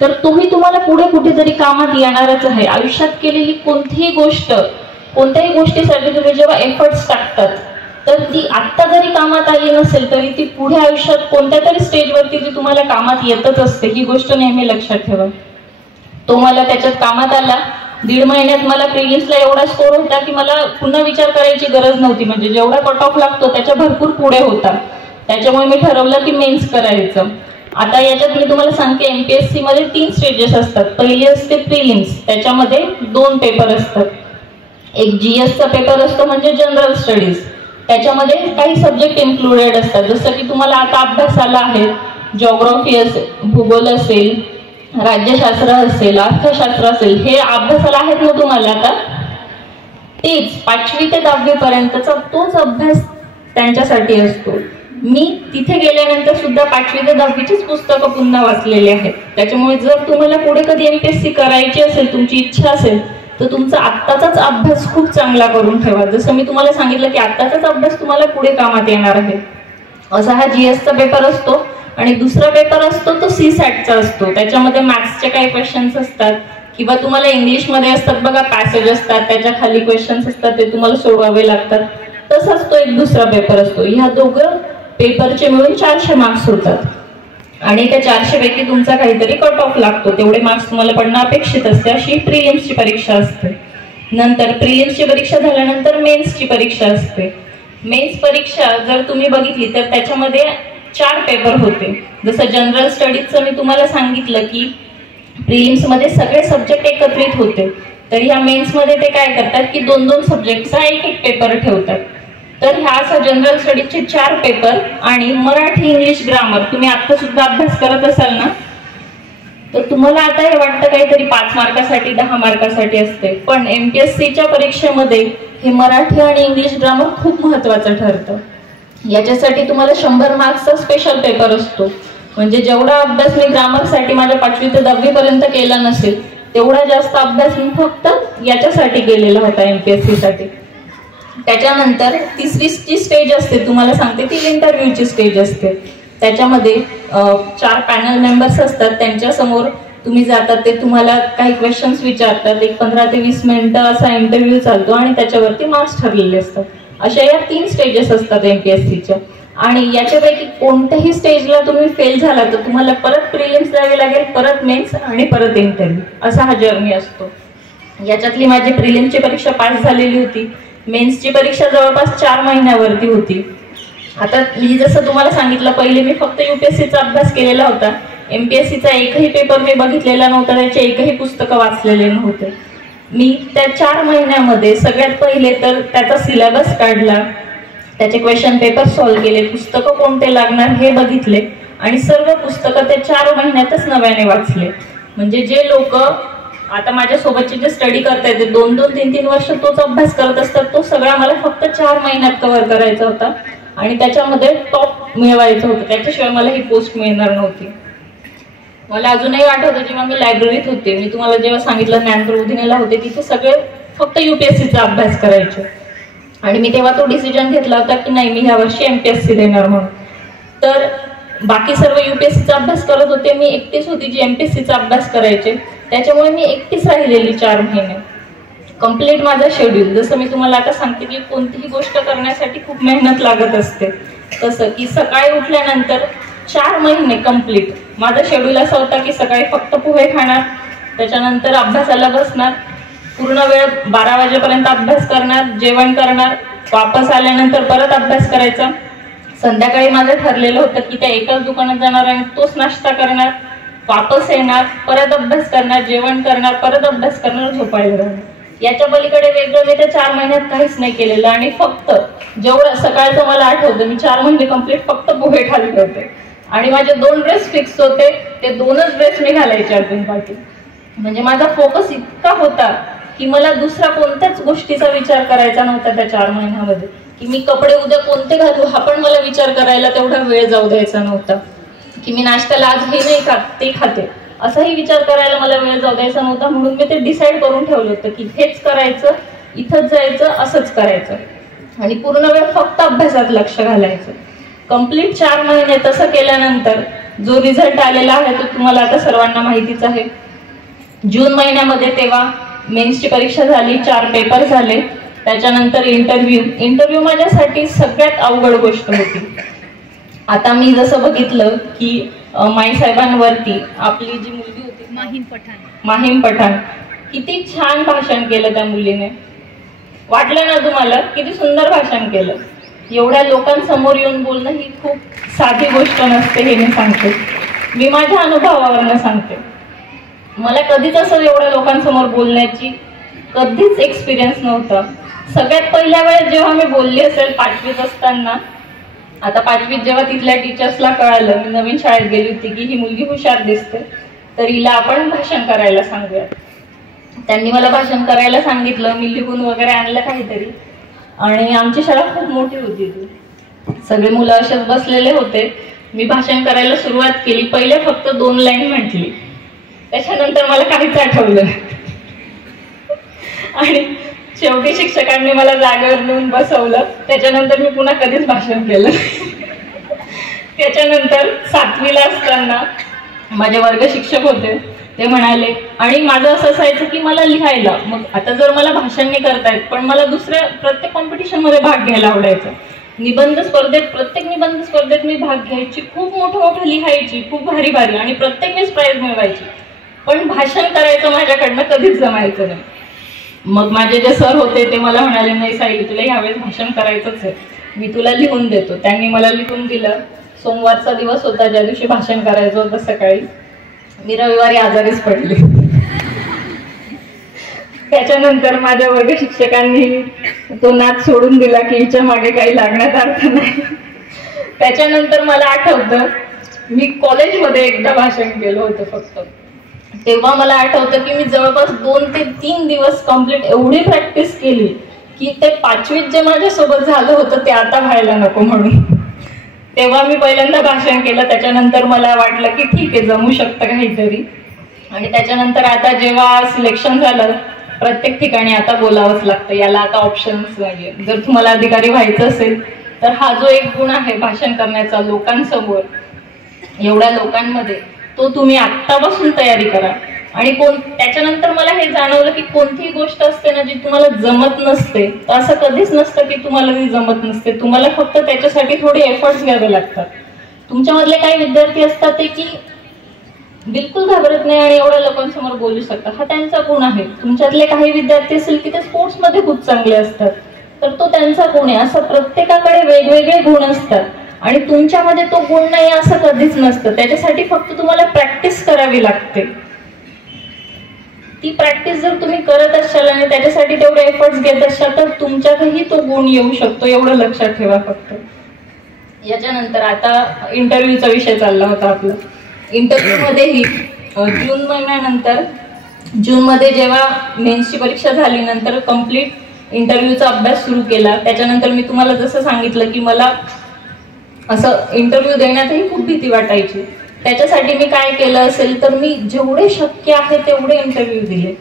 तर तोही तुम्हाला पुढे कुठेतरी कामात येणारच आहे. आयुष्यात केलेली कोणतीही गोष्ट, कोणत्याही गोष्टीसाठी तुम्ही जेव्हा एफर्ट्स टाकतात तर ती आत्ता जरी कामात आली नसेल तरी ती पुढे आयुष्यात कोणत्या तरी स्टेजवरती ती तुम्हाला कामात येतच असते. ही गोष्ट नेहमी लक्षात ठेवा. तो मला त्याच्यात कामात आला. 1.5 महिन्यात मला प्रिलिम्सला एवढा स्कोर होता की मला पुन्हा विचार करायची गरज नव्हती. म्हणजे जेवढा कट ऑफ लागतो त्याच्या भरपूर पुढे होता. त्याच्यामुळे मी ठरवलं की मेन्स करायचं. आता याच्यात मी तुम्हाला सांगते MPSC मध्ये 3 स्टेजेस असतात. पहिली असते प्रिलिम्स, त्याच्यामध्ये 2 पेपर असतात. एक GSचा पेपर असतो म्हणजे जनरल स्टडीज, त्याच्यामध्ये काही सब्जेक्ट इन्क्लुडेड असतात. जसं की तुम्हाला आता अभ्यासाला आहे जिओग्राफी असेल, भूगोल असेल, राज्यशास्त्र असेल, अर्थशास्त्र असेल, हे अभ्यासाला आहेत ना तुम्हाला. आता तेच 5वी ते 10वी पर्यंतचा तोच अभ्यास त्यांच्यासाठी असतो. मी तिथे गेल्यानंतर सुद्धा 5वी ते 10वीचीच पुस्तकं पुन्हा वाचलेली आहेत. त्याच्यामुळे जर तुम्हाला पुढे कधी MPSC करायची असेल, तुमची इच्छा असेल, तर तुमचा आत्ताचाच अभ्यास खूप चांगला करून ठेवा. जसं मी तुम्हाला सांगितलं की आत्ताचाच अभ्यास तुम्हाला पुढे कामात येणार आहे. असा हा GSचा पेपर असतो. आणि दुसरा पेपर असतो तो CSATचा असतो. त्याच्यामध्ये मॅथ्सचे काही क्वेश्चन्स असतात किंवा तुम्हाला इंग्लिशमध्ये असतात बघा, पॅसेज असतात, त्याच्या खाली क्वेश्चन्स असतात, ते तुम्हाला सोडवावे लागतात. तसाच तो एक दुसरा पेपर असतो. ह्या दोघं पेपरचे मिळून 400 मार्क्स होतात आणि त्या 400 पैकी तुमचा काहीतरी कट ऑफ लागतो. तेवढे मार्क्स तुम्हाला पडणं अपेक्षित असते. अशी प्रिलिम्सची परीक्षा असते. नंतर प्रिलिम्सची परीक्षा झाल्यानंतर मेन्सची परीक्षा असते. मेन्स परीक्षा जर तुम्ही बघितली तर त्याच्यामध्ये 4 पेपर होते. जसं जनरल स्टडीजचं मी तुम्हाला सांगितलं की प्रिलिम्समध्ये सगळे सब्जेक्ट एकत्रित होते, तर ह्या मेन्समध्ये ते काय करतात की 2-2 सब्जेक्टचा एक पेपर ठेवतात. तर ह्या असा जनरल स्टडीजचे 4 पेपर आणि मराठी, इंग्लिश, ग्रामर तुम्ही आता सुद्धा अभ्यास करत असाल ना, तर तुम्हाला आता हे वाटतं काहीतरी 5 मार्कासाठी 10 मार्कासाठी असते, पण MPSCच्या परीक्षेमध्ये हे मराठी आणि इंग्लिश, ग्रामर खूप महत्वाचं ठरतं. याच्यासाठी तुम्हाला 100 मार्क्सचा स्पेशल पेपर असतो. म्हणजे जेवढा अभ्यास मी ग्रामरसाठी माझ्या 5वी ते 10वी पर्यंत केला नसेल, तेवढा जास्त अभ्यास मी फक्त याच्यासाठी केलेला होता, MPSC साठी. त्याच्यानंतर 3री स्टेज असते, तुम्हाला सांगते ती इंटरव्ह्यूची स्टेज असते. त्याच्यामध्ये 4 पॅनल मेंबर्स असतात, त्यांच्या समोर तुम्ही जातात, ते तुम्हाला काही क्वेश्चन्स विचारतात. एक 15 ते 20 मिनिटं असा इंटरव्ह्यू चालतो आणि त्याच्यावरती मार्क्स ठरलेले असतात. अशा या 3 स्टेजेस असतात MPSCच्या. आणि याच्यापैकी कोणत्याही स्टेजला तुम्ही फेल झाला तर तुम्हाला परत प्रिलिम्स द्यावी लागेल, परत मेन्स आणि परत इंटरव्ह्यू, असा हा जर्नी असतो. याच्यातली माझी प्रिलिम्सची परीक्षा पास झालेली होती. मेन्सची परीक्षा जवळपास 4 महिन्यावरती होती. आता मी जसं तुम्हाला सांगितलं, पहिले मी फक्त UPSCचा अभ्यास केलेला होता. MPSCचा एकही पेपर मी बघितलेला नव्हता, त्याचे एकही पुस्तकं वाचलेले नव्हते. मी त्या 4 महिन्यामध्ये सगळ्यात पहिले तर त्याचा सिलेबस काढला, त्याचे क्वेश्चन पेपर सॉल्व्ह केले, पुस्तकं कोणते लागणार हे बघितले आणि सर्व पुस्तकं त्या 4 महिन्यातच नव्याने वाचले. म्हणजे जे लोक आता माझ्यासोबतचे जे स्टडी करतायत, ते 2-2, 3-3 वर्ष तोच अभ्यास करत असतात, तो सगळा मला फक्त 4 महिन्यात कव्हर करायचा होता आणि त्याच्यामध्ये टॉप मिळवायचं होतं. त्याच्याशिवाय मला ही पोस्ट मिळणार नव्हती. मला अजूनही आठवतं, जेव्हा मी लायब्ररीत होते, मी तुम्हाला जेव्हा सांगितलं ज्ञानप्रबोधिनीला होते, तिथे सगळे फक्त UPSCचा अभ्यास करायचे आणि मी तेव्हा तो डिसिजन घेतला होता की नाही, मी ह्या वर्षी MPSC देणार म्हणून. तर बाकी सर्व UPSCचा अभ्यास करत होते, मी एकटीच होती जी MPSCचा अभ्यास करायचे. त्याच्यामुळे मी एकटीच राहिलेली 4 महिने. कम्प्लीट माझा शेड्यूल, जसं मी तुम्हाला आता सांगते की कोणतीही गोष्ट करण्यासाठी खूप मेहनत लागत असते, तसं की सकाळी उठल्यानंतर 4 महिने कम्प्लीट माझा शेड्यूल असा होता की सकाळी फक्त पोहे खाणार, त्याच्यानंतर अभ्यासाला बसणार, पूर्ण वेळ 12 वाजेपर्यंत अभ्यास करणार, जेवण करणार, वापस आल्यानंतर परत अभ्यास करायचा. संध्याकाळी माझं ठरलेलं होतं की त्या एकाच दुकानात जाणार आणि तोच नाश्ता करणार, वापस येणार, परत अभ्यास करणार, जेवण करणार, परत अभ्यास करणार, झोपायला जाणार. याच्या पलीकडे वेगळं मी त्या 4 महिन्यात काहीच नाही केलेलं आणि फक्त जेवढं सकाळचं मला आठवतं, मी 4 महिने कम्प्लीट फक्त पोहे खाल्ले होते आणि माझे 2 ड्रेस फिक्स होते, ते 2च ड्रेस मी घालायचे अजून बाकी. म्हणजे माझा फोकस इतका होता की मला दुसरा कोणत्याच गोष्टीचा विचार करायचा नव्हता त्या 4 महिन्यामध्ये, की मी कपडे उद्या कोणते घालू हा पण मला विचार करायला तेवढा वेळ जाऊ द्यायचा नव्हता, की मी नाश्त्याला आज हे नाही खात ते खाते असाही विचार करायला मला वेळ जाऊ द्यायचा नव्हता. म्हणून मी ते डिसाईड करून ठेवलं होतं की हेच करायचं, इथंच जायचं, असंच करायचं आणि पूर्ण वेळ फक्त अभ्यासात लक्ष घालायचं. कम्प्लीट 4 महिने तसं केल्यानंतर जो रिझल्ट आलेला आहे तो तुम्हाला आता सर्वांना माहितीच आहे. जून महिन्यामध्ये तेव्हा मेन्सची परीक्षा झाली, 4 पेपर झाले, त्याच्यानंतर इंटरव्ह्यू माझ्यासाठी सगळ्यात अवघड गोष्ट होती. आता मी जसं बघितलं की माई साहेबांवरती आपली जी मुलगी होती माहीम पठाण, किती छान भाषण केलं त्या मुलीने. वाटलं ना तुम्हाला किती सुंदर भाषण केलं. एवढ्या लोकांसमोर येऊन बोलणं ही खूप साधी गोष्ट नसते, हे मी सांगते. मी माझ्या अनुभवावरनं सांगते. मला कधीच असं एवढ्या लोकांसमोर बोलण्याची कधीच एक्सपिरियन्स नव्हता. सगळ्यात पहिल्या वेळेस जेव्हा मी बोलली असेल 5वीत असताना, आता 5वीत जेव्हा तिथल्या टीचर्सला कळालं, मी नवीन शाळेत गेली होती, की ही मुलगी हुशार दिसते तर हिला आपण भाषण करायला सांगूया. त्यांनी मला भाषण करायला सांगितलं, मी लिहून वगैरे आणलं काहीतरी आणि आमची शाळा खूप मोठी होती ती. सगळे मुलं असेच बसलेले होते. मी भाषण करायला सुरुवात केली. पहिले फक्त 2 लाईन म्हटली, त्याच्यानंतर मला काहीच आठवलं आणि शेवटी शिक्षकांनी मला जागेवर नेऊन बसवलं. त्याच्यानंतर मी पुन्हा कधीच भाषण केलं. त्याच्यानंतर 7वीला असताना माझे वर्ग शिक्षक होते, ते म्हणाले, आणि माझं असं असायचं की मला लिहायला, मग आता जर मला भाषण नाही करतायत पण मला दुसऱ्या प्रत्येक कॉम्पिटिशनमध्ये भाग घ्यायला आवडायचं. निबंध स्पर्धेत, प्रत्येक निबंध स्पर्धेत मी भाग घ्यायची, खूप मोठं लिहायची, खूप भारी आणि प्रत्येक वेळेस प्राइज मिळवायची. पण भाषण करायचं माझ्याकडनं कधीच जमायचं नाही. मग माझे जे सर होते ते मला म्हणाले, नाही सायली, तुला यावेळेस भाषण करायचंच आहे, मी तुला लिहून देतो. त्यांनी मला लिहून दिलं. सोमवारचा दिवस होता ज्या दिवशी भाषण करायचं होतं सकाळी. मी रविवारी आजारीच पडले. त्याच्यानंतर माझ्या वर्ग शिक्षकांनी तो नाद सोडून दिला की हिच्या मागे काही लागण्यात अर्थ नाही. त्याच्यानंतर मला आठवतं, मी कॉलेजमध्ये एकदा भाषण केलं होतं फक्त. तेव्हा मला आठवतं की मी जवळपास 2 ते 3 दिवस कम्प्लीट एवढी प्रॅक्टिस केली की ते 5वीत जे माझ्यासोबत झालं होतं ते आता व्हायला नको म्हणून. तेव्हा मी पहिल्यांदा भाषण केलं. त्याच्यानंतर मला वाटलं की ठीक आहे, जमू शकतं काहीतरी. आणि त्याच्यानंतर आता जेव्हा सिलेक्शन झालं, प्रत्येक ठिकाणी आता बोलावंच लागतं. याला आता ऑप्शन्स नाहीये. जर तुम्हाला अधिकारी व्हायचं असेल तर हा जो एक गुण आहे भाषण करण्याचा लोकांसमोर, एवढ्या लोकांमध्ये, तो तुम्ही आत्तापासून तयारी करा. आणि त्याच्यानंतर मला हे जाणवलं की कोणतीही गोष्ट असते ना जी तुम्हाला जमत नसते, तर असं कधीच नसतं की तुम्हाला ती जमत नसते. तुम्हाला फक्त त्याच्यासाठी थोडे एफर्ट्स घ्यावे लागतात. तुमच्यामधले काही विद्यार्थी असतात ते की बिलकुल घाबरत नाही आणि एवढ्या लोकांसमोर बोलू शकतात, हा त्यांचा गुण आहे. तुमच्यातले काही विद्यार्थी असेल की ते स्पोर्ट्समध्ये खूप चांगले असतात, तर तो त्यांचा गुण आहे. असं प्रत्येकाकडे वेगवेगळे गुण असतात आणि तुमच्यामध्ये तो गुण नाही असं कधीच नसतं. त्याच्यासाठी फक्त तुम्हाला प्रॅक्टिस करावी लागते. ती प्रॅक्टिस जर तुम्ही करत असाल आणि त्याच्यासाठी तेवढे एफर्ट्स घेत असाल तर तुमच्यातही तो गुण येऊ शकतो, एवढं लक्षात ठेवा फक्त. याच्यानंतर आता इंटरव्ह्यूचा विषय चालला होता आपला. इंटरव्ह्यू मध्येही जून महिन्यानंतर, जूनमध्ये जेव्हा मेन्सची परीक्षा झाली, नंतर कम्प्लीट इंटरव्ह्यूचा अभ्यास सुरू केला. त्याच्यानंतर मी तुम्हाला जसं सांगितलं की मला असं इंटरव्ह्यू देण्यातही खूप भीती वाटायची. त्याच्यासाठी मी काय केलं असेल तर मी जेवढे शक्य आहे तेवढे इंटरव्ह्यू दिले.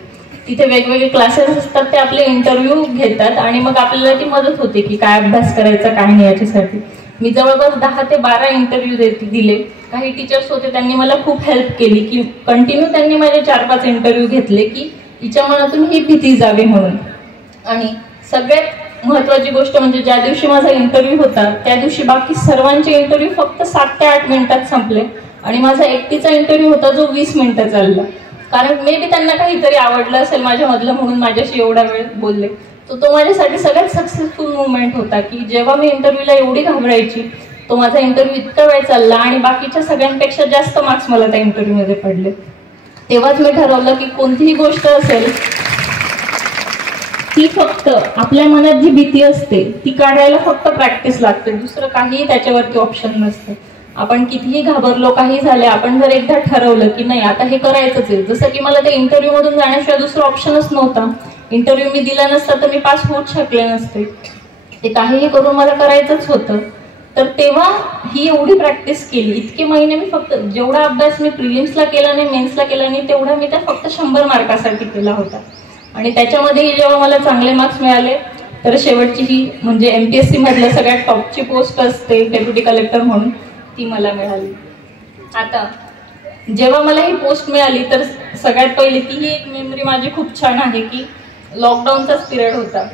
तिथे वेगवेगळे क्लासेस असतात, ते आपले इंटरव्ह्यू घेतात आणि मग आपल्याला ती मदत होते की काय अभ्यास करायचा काय नाही याच्यासाठी. मी जवळपास 10 ते 12 इंटरव्ह्यू दिले. काही टीचर्स होते त्यांनी मला खूप हेल्प केली की कंटिन्यू त्यांनी माझे 4-5 इंटरव्ह्यू घेतले की हिच्या मनातून ही भीती जावी म्हणून. आणि सगळ्यात महत्वाची गोष्ट म्हणजे ज्या दिवशी माझा इंटरव्ह्यू होता त्या दिवशी बाकी सर्वांचे इंटरव्ह्यू फक्त 7 ते 8 मिनिटात संपले आणि माझा एकटीचा इंटरव्ह्यू होता जो 20 मिनिटं चालला. कारण मे बी त्यांना काहीतरी आवडलं असेल माझ्यामधलं म्हणून माझ्याशी एवढा वेळ बोलले. तो माझ्यासाठी सगळ्यात सक्सेसफुल मुवमेंट होता की जेव्हा मी इंटरव्ह्यूला एवढी घाबरायची, तो माझा इंटरव्ह्यू इतका वेळ चालला आणि बाकीच्या सगळ्यांपेक्षा जास्त मार्क्स मला त्या इंटरव्ह्यूमध्ये पडले. तेव्हाच मी ठरवलं की कोणतीही गोष्ट असेल ती फक्त आपल्या मनात जी भीती असते ती काढायला फक्त प्रॅक्टिस लागते, दुसरं काहीही त्याच्यावरती ऑप्शन नसतं. आपण कितीही घाबरलो, काही झाले, आपण जर एकदा ठरवलं की नाही आता हे करायचंच आहे, जसं की मला त्या इंटरव्ह्यू मधून जाण्याशिवाय दुसरा ऑप्शनच नव्हता. इंटरव्ह्यू मी दिला नसता तर मी पास होऊच शकले नसते. ते काहीही करून मला करायचंच होतं. तर तेव्हा ही एवढी प्रॅक्टिस केली. इतके महिने मी फक्त जेवढा अभ्यास मी प्रिलिम्सला केला नाही, मेन्सला केला नाही, तेवढा मी त्या फक्त 100 मार्कासाठी केला होता. आणि त्याच्यामध्येही जेव्हा मला चांगले मार्क्स मिळाले तर शेवटची ही म्हणजे MPSC मधल्या सगळ्यात टॉपची पोस्ट असते डेप्युटी कलेक्टर म्हणून, ती मला मिळाली. आता जेव्हा मला ही पोस्ट मिळाली तर सगळ्यात पहिली ती एक मेमरी माझी खूप छान आहे की लॉकडाऊनचाच पिरियड होता.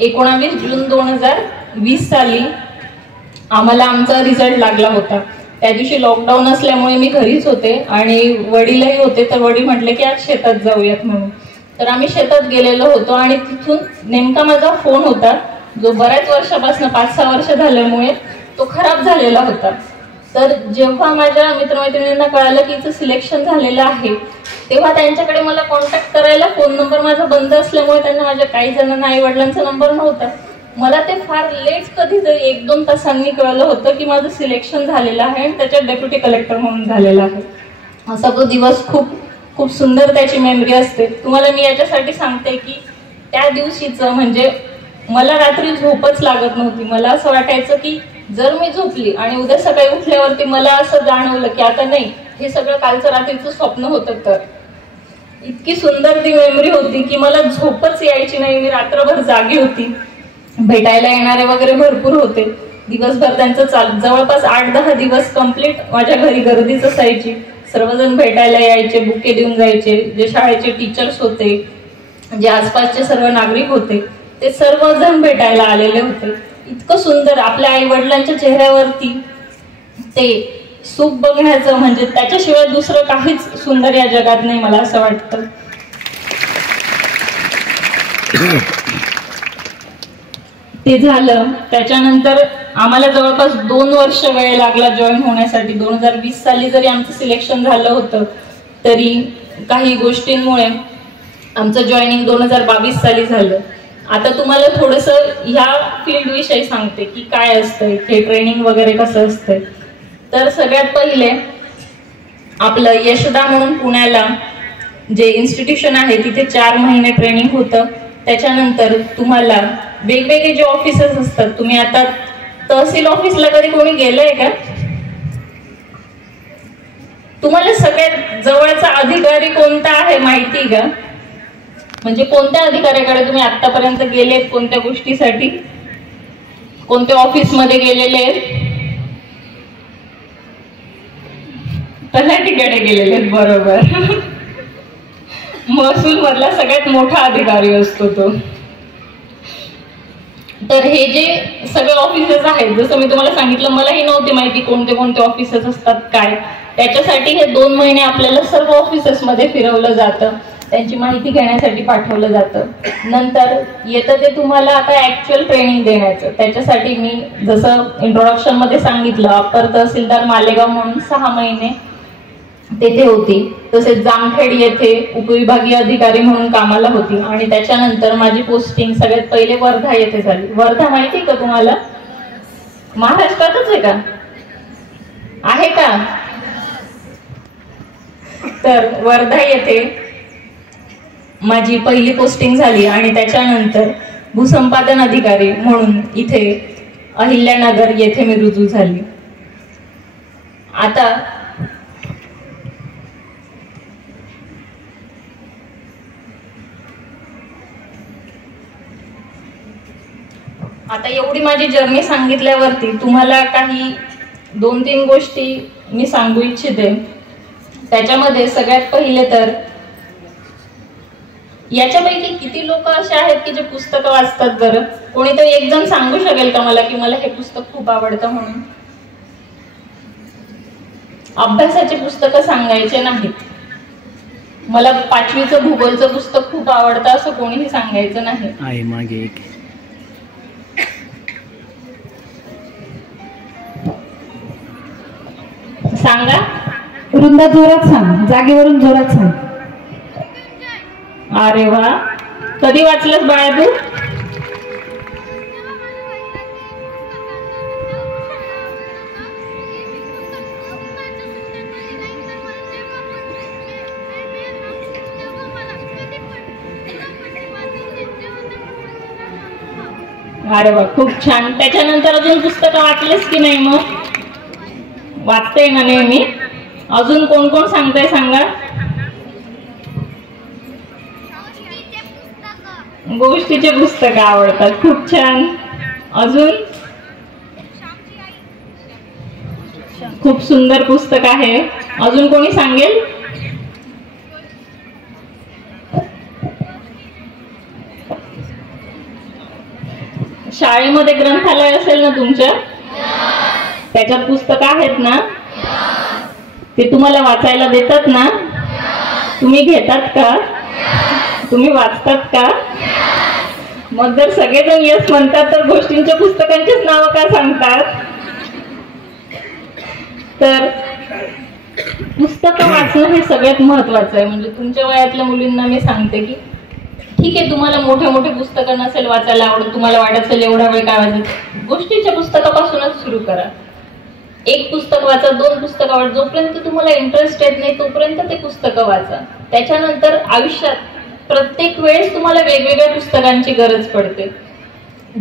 19 जून 2020 साली आम्हाला आमचा रिझल्ट लागला होता. त्या दिवशी लॉकडाऊन असल्यामुळे मी घरीच होते आणि वडीलही होते, तर वडील म्हटले की आज शेतात जाऊयात म्हणून. तर आम्ही शेतात गेलेलो होतो आणि तिथून नेमका माझा फोन होता जो बऱ्याच वर्षापासून 5-6 वर्ष झाल्यामुळे तो खराब झालेला होता. तर जेव्हा माझ्या मित्रमैत्रिणींना कळालं की हिचं सिलेक्शन झालेलं आहे तेव्हा त्यांच्याकडे मला कॉन्टॅक्ट करायला फोन नंबर माझा बंद असल्यामुळे त्यांना माझ्या काही जणांना आई वडिलांचा नंबर नव्हता. मला ते फार लेट कधीतरी 1-2 तासांनी कळलं होतं की माझं सिलेक्शन झालेलं आहे आणि त्याच्यात डेप्युटी कलेक्टर म्हणून झालेला आहे. असा तो दिवस खूप खूप सुंदर त्याची मेमरी असते. तुम्हाला मी याच्यासाठी सांगते की त्या दिवशीचं म्हणजे मला रात्री झोपच लागत नव्हती. मला असं वाटायचं की जर मी झोपली आणि उद्या सकाळी उठल्यावरती मला असं जाणवलं की आता नाही, हे सगळं कालचं रात्रीचं स्वप्न होतं. तर इतकी सुंदर ती मेमरी होती की मला झोपच यायची नाही. मी रात्रभर जागी होती. भेटायला येणारे वगैरे भरपूर होते. दिवसभर त्यांचं जवळपास 8-10 दिवस कंप्लीट माझ्या घरी गर्दीच असायची. सर्वजण भेटायला यायचे, बुके देऊन जायचे. जे शाळेचे टीचर्स होते, जे आसपासचे सर्व नागरिक होते, ते सर्वजण भेटायला आलेले होते. इतकं सुंदर आपल्या आई वडिलांच्या चेहऱ्यावरती ते सुख बघण्याचं म्हणजे त्याच्याशिवाय दुसरं काहीच सुंदर या जगात नाही, मला असं वाटतं. ते झालं. त्याच्यानंतर आम्हाला जवळपास 2 वर्ष वेळ लागला जॉईन होण्यासाठी. 2020 साली जरी आमचं सिलेक्शन झालं होतं तरी काही गोष्टींमुळे आमचं जॉईनिंग 2022 साली झालं. आता तुम्हाला थोडंसं ह्या फील्ड विषयी सांगते की काय असतं इथे, ट्रेनिंग वगैरे कसं असतं. तर सगळ्यात पहिले आपलं यशोदा म्हणून पुण्याला जे इन्स्टिट्यूशन आहे तिथे 4 महिने ट्रेनिंग होतं. त्याच्यानंतर तुम्हाला वेगवेगळे जे ऑफिसेस असतात, तुम्ही आता तहसील ऑफिसला कधी कोणी गेलंय का? तुम्हाला सगळ्यात जवळचा अधिकारी कोणता आहे माहिती का? म्हणजे कोणत्या अधिकाऱ्याकडे तुम्ही आतापर्यंत गेलेत, कोणत्या गोष्टीसाठी, कोणत्या ऑफिसमध्ये गेलेले? तलाठीकडे गेलेले. बरोबर. महसूल मधला सगळ्यात मोठा अधिकारी असतो तो. तर हे जे सगळे ऑफिसेस आहेत, जसं मी तुम्हाला सांगितलं, मलाही नव्हती माहिती कोणते कोणते ऑफिसेस असतात काय. त्याच्यासाठी हे 2 महिने आपल्याला सर्व ऑफिसेस मध्ये फिरवलं जातं, त्यांची माहिती घेण्यासाठी पाठवलं जातं. नंतर येतं ते तुम्हाला आता ऍक्च्युअल ट्रेनिंग देण्याचं. त्याच्यासाठी मी जसं इंट्रोडक्शन मध्ये सांगितलं, अप्पर तहसीलदार मालेगाव म्हणून 6 महिने तेथे होती. तसेच जामखेड येथे उपविभागीय अधिकारी म्हणून कामाला होती. आणि त्याच्यानंतर माझी पोस्टिंग सगळ्यात पहिले वर्धा येथे झाली. वर्धा माहिती का तुम्हाला? महाराष्ट्रातच आहे का? आहे का? तर वर्धा येथे माझी पहिली पोस्टिंग झाली. आणि त्याच्यानंतर भूसंपादन अधिकारी म्हणून इथे अहिल्यानगर येथे मी रुजू झाली. आता एवढी माझी जर्नी सांगितल्यावरती तुम्हाला काही 2-3 गोष्टी मी सांगू इच्छिते. त्याच्यामध्ये सगळ्यात पहिले तर याच्यापैकी किती लोक असे आहेत की जे पुस्तकं वाचतात? बरं, कोणीतरी एक जण सांगू शकेल का मला की मला हे पुस्तक खूप आवडतं म्हणून? अभ्यासाचे पुस्तकं सांगायचे नाहीत. मला 5वीचं भूगोलचं पुस्तक खूप आवडतं असं कोणीही सांगायचं नाही. मागे एक सांगा. वृंदा जोरात सांग, जागेवरून जोरात सांग. अरे वा, कधी वाचलंस बाळा तू? अरे वा, खूप छान. त्याच्यानंतर अजून पुस्तकं वाचलेस की नाही? मग वाचते ना नेहमी. अजून कोण कोण सांगताय सांगा. गोष्टीचे पुस्तकं आवडतात, खूप छान. अजून खूप सुंदर पुस्तक आहे. अजून कोणी सांगेल? शाळेमध्ये ग्रंथालय असेल ना तुमच्या? त्याच्यात पुस्तकं आहेत ना? ते तुम्हाला वाचायला देतात ना? तुम्ही घेतात का? तुम्ही वाचतात का? मग जर सगळेजण यस म्हणतात तर गोष्टींच्या पुस्तकांचीच नावं का सांगतात? तर पुस्तकं वाचणं हे सगळ्यात महत्वाचं आहे. म्हणजे तुमच्या वयातल्या मुलींना मी सांगते की ठीक आहे, तुम्हाला मोठे मोठे पुस्तकं नसेल वाचायला आवडत, तुम्हाला वाटत असेल एवढा वेळ काय वाचायचं, गोष्टीच्या पुस्तकापासूनच सुरू करा. 1 पुस्तक वाचा, 2 पुस्तकं वाचा. जोपर्यंत तुम्हाला इंटरेस्ट येत नाही तोपर्यंत ते पुस्तकं वाचा. त्याच्यानंतर आयुष्यात प्रत्येक वेळेस तुम्हाला वेगवेगळ्या पुस्तकांची गरज पडते.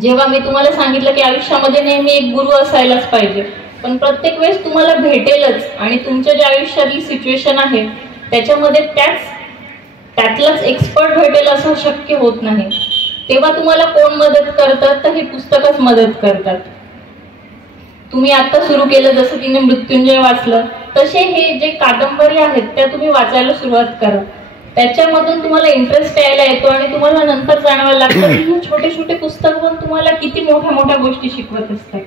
जेव्हा मी तुम्हाला सांगितलं की आयुष्यामध्ये नेहमी एक गुरु असायलाच पाहिजे, पण प्रत्येक वेळेस तुम्हाला भेटेलच आणि तुमच्या ज्या आयुष्यातली सिच्युएशन आहे त्याच्यामध्ये त्यातलाच एक्सपर्ट भेटेल असं शक्य होत नाही. तेव्हा तुम्हाला कोण मदत करतात? तर हे पुस्तकच मदत करतात. तुम्ही आता सुरू केलं जसं तिने मृत्युंजय वाचलं, तसे हे जे कादंबरी आहेत त्या तुम्ही वाचायला सुरुवात करा. त्याच्यामधून तुम्हाला इंटरेस्ट यायला येतो आणि तुम्हाला नंतर जाणवायला लागतं की छोटे छोटे पुस्तक पण तुम्हाला किती मोठ्या मोठ्या गोष्टी शिकवत असतात.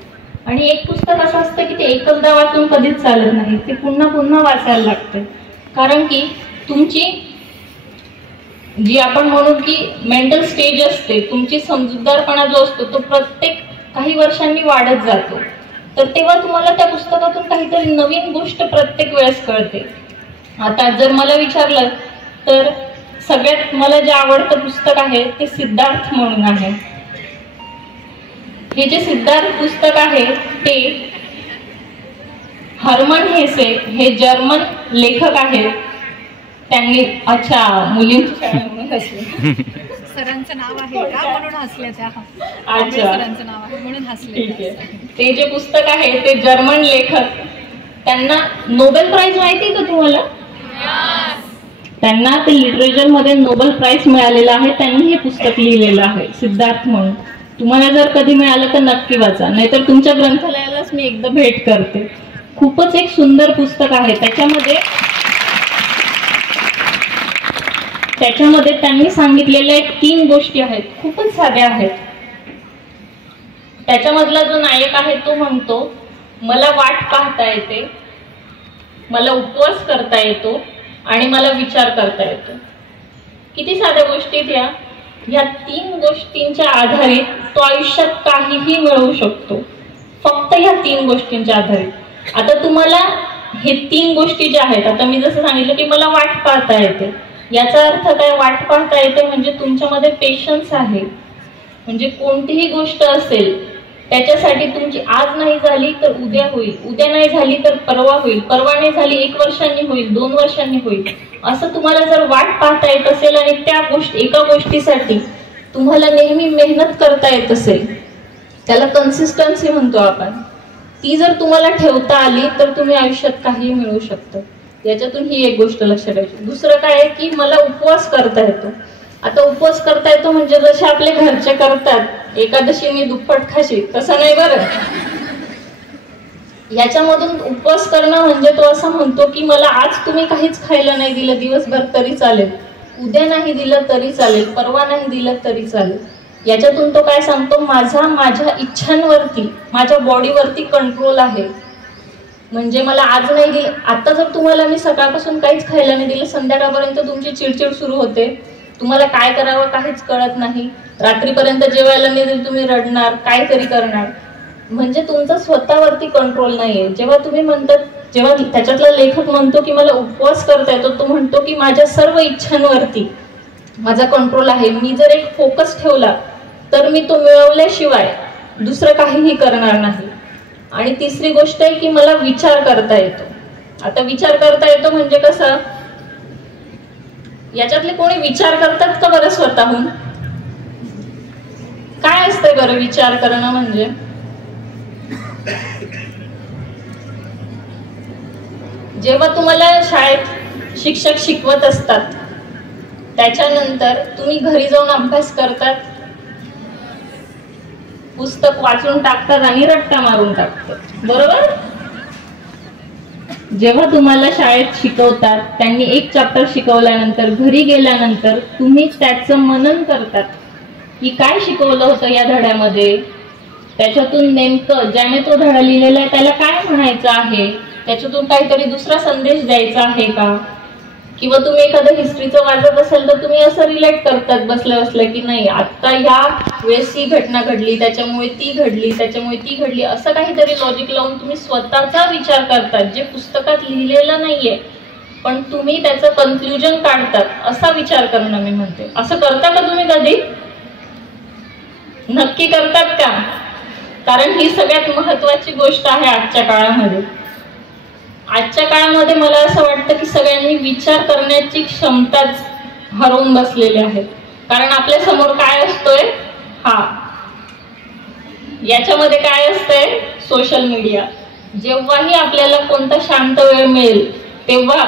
आणि एक पुस्तक असं असतं की ते एकदा वाचून कधीच चालत नाही, ते पुन्हा पुन्हा वाचायला लागतं. कारण की तुमची जी आपण म्हणू की मेंटल स्टेज असते, तुमची समजूतदारपणा जो असतो तो प्रत्येक काही वर्षांनी वाढत जातो. तर तेव्हा तुम्हाला त्या पुस्तकातून काहीतरी नवीन गोष्ट प्रत्येक वेळेस कळते. आता जर मला विचारलं तर सगळ्यात मला जे आवडतं पुस्तक आहे ते सिद्धार्थ म्हणून आहे. हे जे सिद्धार्थ पुस्तक आहे ते हर्मन हेसे हे जर्मन लेखक आहेत. त्यांनी अच्छा मुलींची शाळा म्हणून हसले, सरांचं नाव आहे का म्हणून हसले त्या. अच्छा सरांचं नाव आहे म्हणून हसले. ठीक आहे. ते जे पुस्तक आहे ते जर्मन लेखक, त्यांना नोबेल प्राइज माहिती आहे का तुम्हाला? त्यांना ते लिटरेचर मध्ये नोबेल प्राइज मिळालेला आहे. त्यांनी हे पुस्तक लिहिलेलं आहे सिद्धार्थ म्हणून. तुम्हाला जर कधी मिळालं तर नक्की वाचा, नाहीतर तुमच्या ग्रंथालयालाच मी एकदा भेट करते. खूपच एक सुंदर पुस्तक आहे. त्याच्यामध्ये त्यांनी सांगितलेल्या 3 गोष्टी आहेत, खूपच साध्या आहेत. त्याच्यामधला जो नायक आहे तो म्हणतो मला वाट पाहता येते, मला उपवास करता येतो आणि मला विचार करता येतो. किती साध्या गोष्टीत या 3 गोष्टींच्या आधारित तो आयुष्यात काहीही मिळवू शकतो, फक्त ह्या 3 गोष्टींच्या आधारित. आता तुम्हाला हे 3 गोष्टी ज्या आहेत, आता मी जसं सांगितलं की मला वाट पाहता येते, याचा अर्थ काय? वाट पाहता येते म्हणजे तुमच्यामध्ये पेशन्स आहे. म्हणजे कोणतीही गोष्ट असेल त्याच्यासाठी तुमची आज नाही झाली तर उद्या होईल, उद्या नाही झाली तर परवा होईल, परवा नाही झाली 1 वर्षांनी होईल, 2 वर्षांनी होईल. असं तुम्हाला जर वाट पाहता येत असेल आणि त्या एका गोष्टीसाठी तुम्हाला नेहमी मेहनत करता येत असेल, त्याला कन्सिस्टन्सी म्हणतो आपण, ती जर तुम्हाला ठेवता आली तर तुम्ही आयुष्यात काहीही मिळवू शकता. याच्यातून ही एक गोष्ट लक्षात ठेवायची. दुसरं काय आहे की मला उपवास करता येतो. आता उपवास करता येतो म्हणजे जसे आपले घरचे करतात, एकादशीने दुप्पट खाशी, तसं नाही बरं. याच्यामधून उपवास करणं म्हणजे तो असं म्हणतो की मला आज तुम्ही काहीच खायला नाही दिलं दिवसभर तरी चालेल, उद्या नाही दिलं तरी चालेल, परवा नाही दिलं तरी चालेल. याच्यातून तो काय सांगतो, माझ्या इच्छांवरती, माझ्या बॉडीवरती कंट्रोल आहे. म्हणजे मला आज नाही दिलं, आता जर तुम्हाला मी सकाळपासून काहीच खायला नाही दिलं, संध्याकाळपर्यंत तुमची चिडचिड सुरू होते, तुम्हाला काय करावं काहीच कळत नाही, रात्रीपर्यंत जेवायला नाही दिलं तुम्ही रडणार, काहीतरी करणार. म्हणजे तुमचा स्वतःवरती कंट्रोल नाहीये. जेव्हा तुम्ही म्हणतात, जेव्हा त्याच्यातला लेखक म्हणतो की मला उपवास करता येतो, तो म्हणतो की माझ्या सर्व इच्छांवरती माझा कंट्रोल आहे. मी जर एक फोकस ठेवला तर मी तो मिळवल्याशिवाय दुसरं काहीही करणार नाही. आणि तिसरी गोष्ट आहे की मला विचार करता येतो. आता विचार करता येतो म्हणजे कसं, याच्यातले कोणी विचार करतात का बरं स्वतःहून? काय असतंय बरं विचार करणं म्हणजे? जेव्हा तुम्हाला शाळेत शिक्षक शिकवत असतात त्याच्यानंतर तुम्ही घरी जाऊन अभ्यास करतात, पुस्तक वाचून टाकतात आणि रट्टा मारून टाकतात, बरोबर? जेव्हा तुम्हाला शाळेत शिकवतात, त्यांनी एक चॅप्टर शिकवल्यानंतर घरी गेल्यानंतर तुम्ही त्याचं मनन करतात की काय शिकवलं होतं या धड्यामध्ये, त्याच्यातून नेमकं ज्याने तो धडा लिहिलेला आहे त्याला काय म्हणायचं आहे, त्याच्यातून काहीतरी दुसरा संदेश द्यायचा आहे का? किंवा तुम्ही एखादं हिस्ट्रीचं वाचत असेल तर तुम्ही असं रिलेट करतात बसल्या बसल्या की नाही आता या वेळेस ही घटना घडली, त्याच्यामुळे ती घडली, त्याच्यामुळे ती घडली, असं काहीतरी लॉजिक लावून तुम्ही स्वतःचा विचार करतात जे पुस्तकात लिहिलेलं नाहीये, पण तुम्ही त्याचं कन्क्लुजन काढतात. असा विचार करणं मी म्हणते. असं करता का तुम्ही कधी? नक्की करतात का? कारण ही सगळ्यात महत्वाची गोष्ट आहे आजच्या काळामध्ये. आजच्या काळामध्ये मला असं वाटतं की सगळ्यांनी विचार करण्याची क्षमताच हरवून बसलेली आहे. कारण आपल्या समोर काय असतोय, याच्यामध्ये काय असतंय, सोशल मीडिया. जेव्हाही आपल्याला कोणता शांत वेळ मिळेल तेव्हा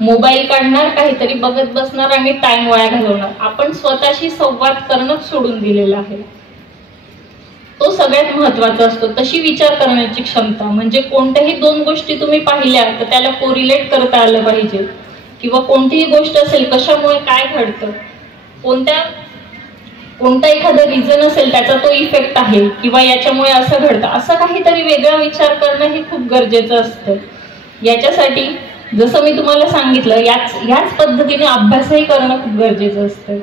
मोबाईल काढणार, काहीतरी बघत बसणार आणि टाइम वाया घालवणार. आपण स्वतःशी संवाद करणं सोडून दिलेलं आहे. तो सगळ्यात महत्वाचा असतो. तशी विचार करण्याची क्षमता, म्हणजे कोणत्याही दोन गोष्टी तुम्ही पाहिल्या तर त्याला कोरिलेट करता आलं पाहिजे, किंवा कोणतीही गोष्ट असेल कशामुळे काय घडतं, कोणता एखादा रिझन असेल त्याचा तो इफेक्ट आहे, किंवा याच्यामुळे असं घडतं, असं काहीतरी वेगळा विचार करणं हे खूप गरजेचं असतं. याच्यासाठी जसं मी तुम्हाला सांगितलं, याच पद्धतीने अभ्यासही करणं खूप गरजेचं असतं.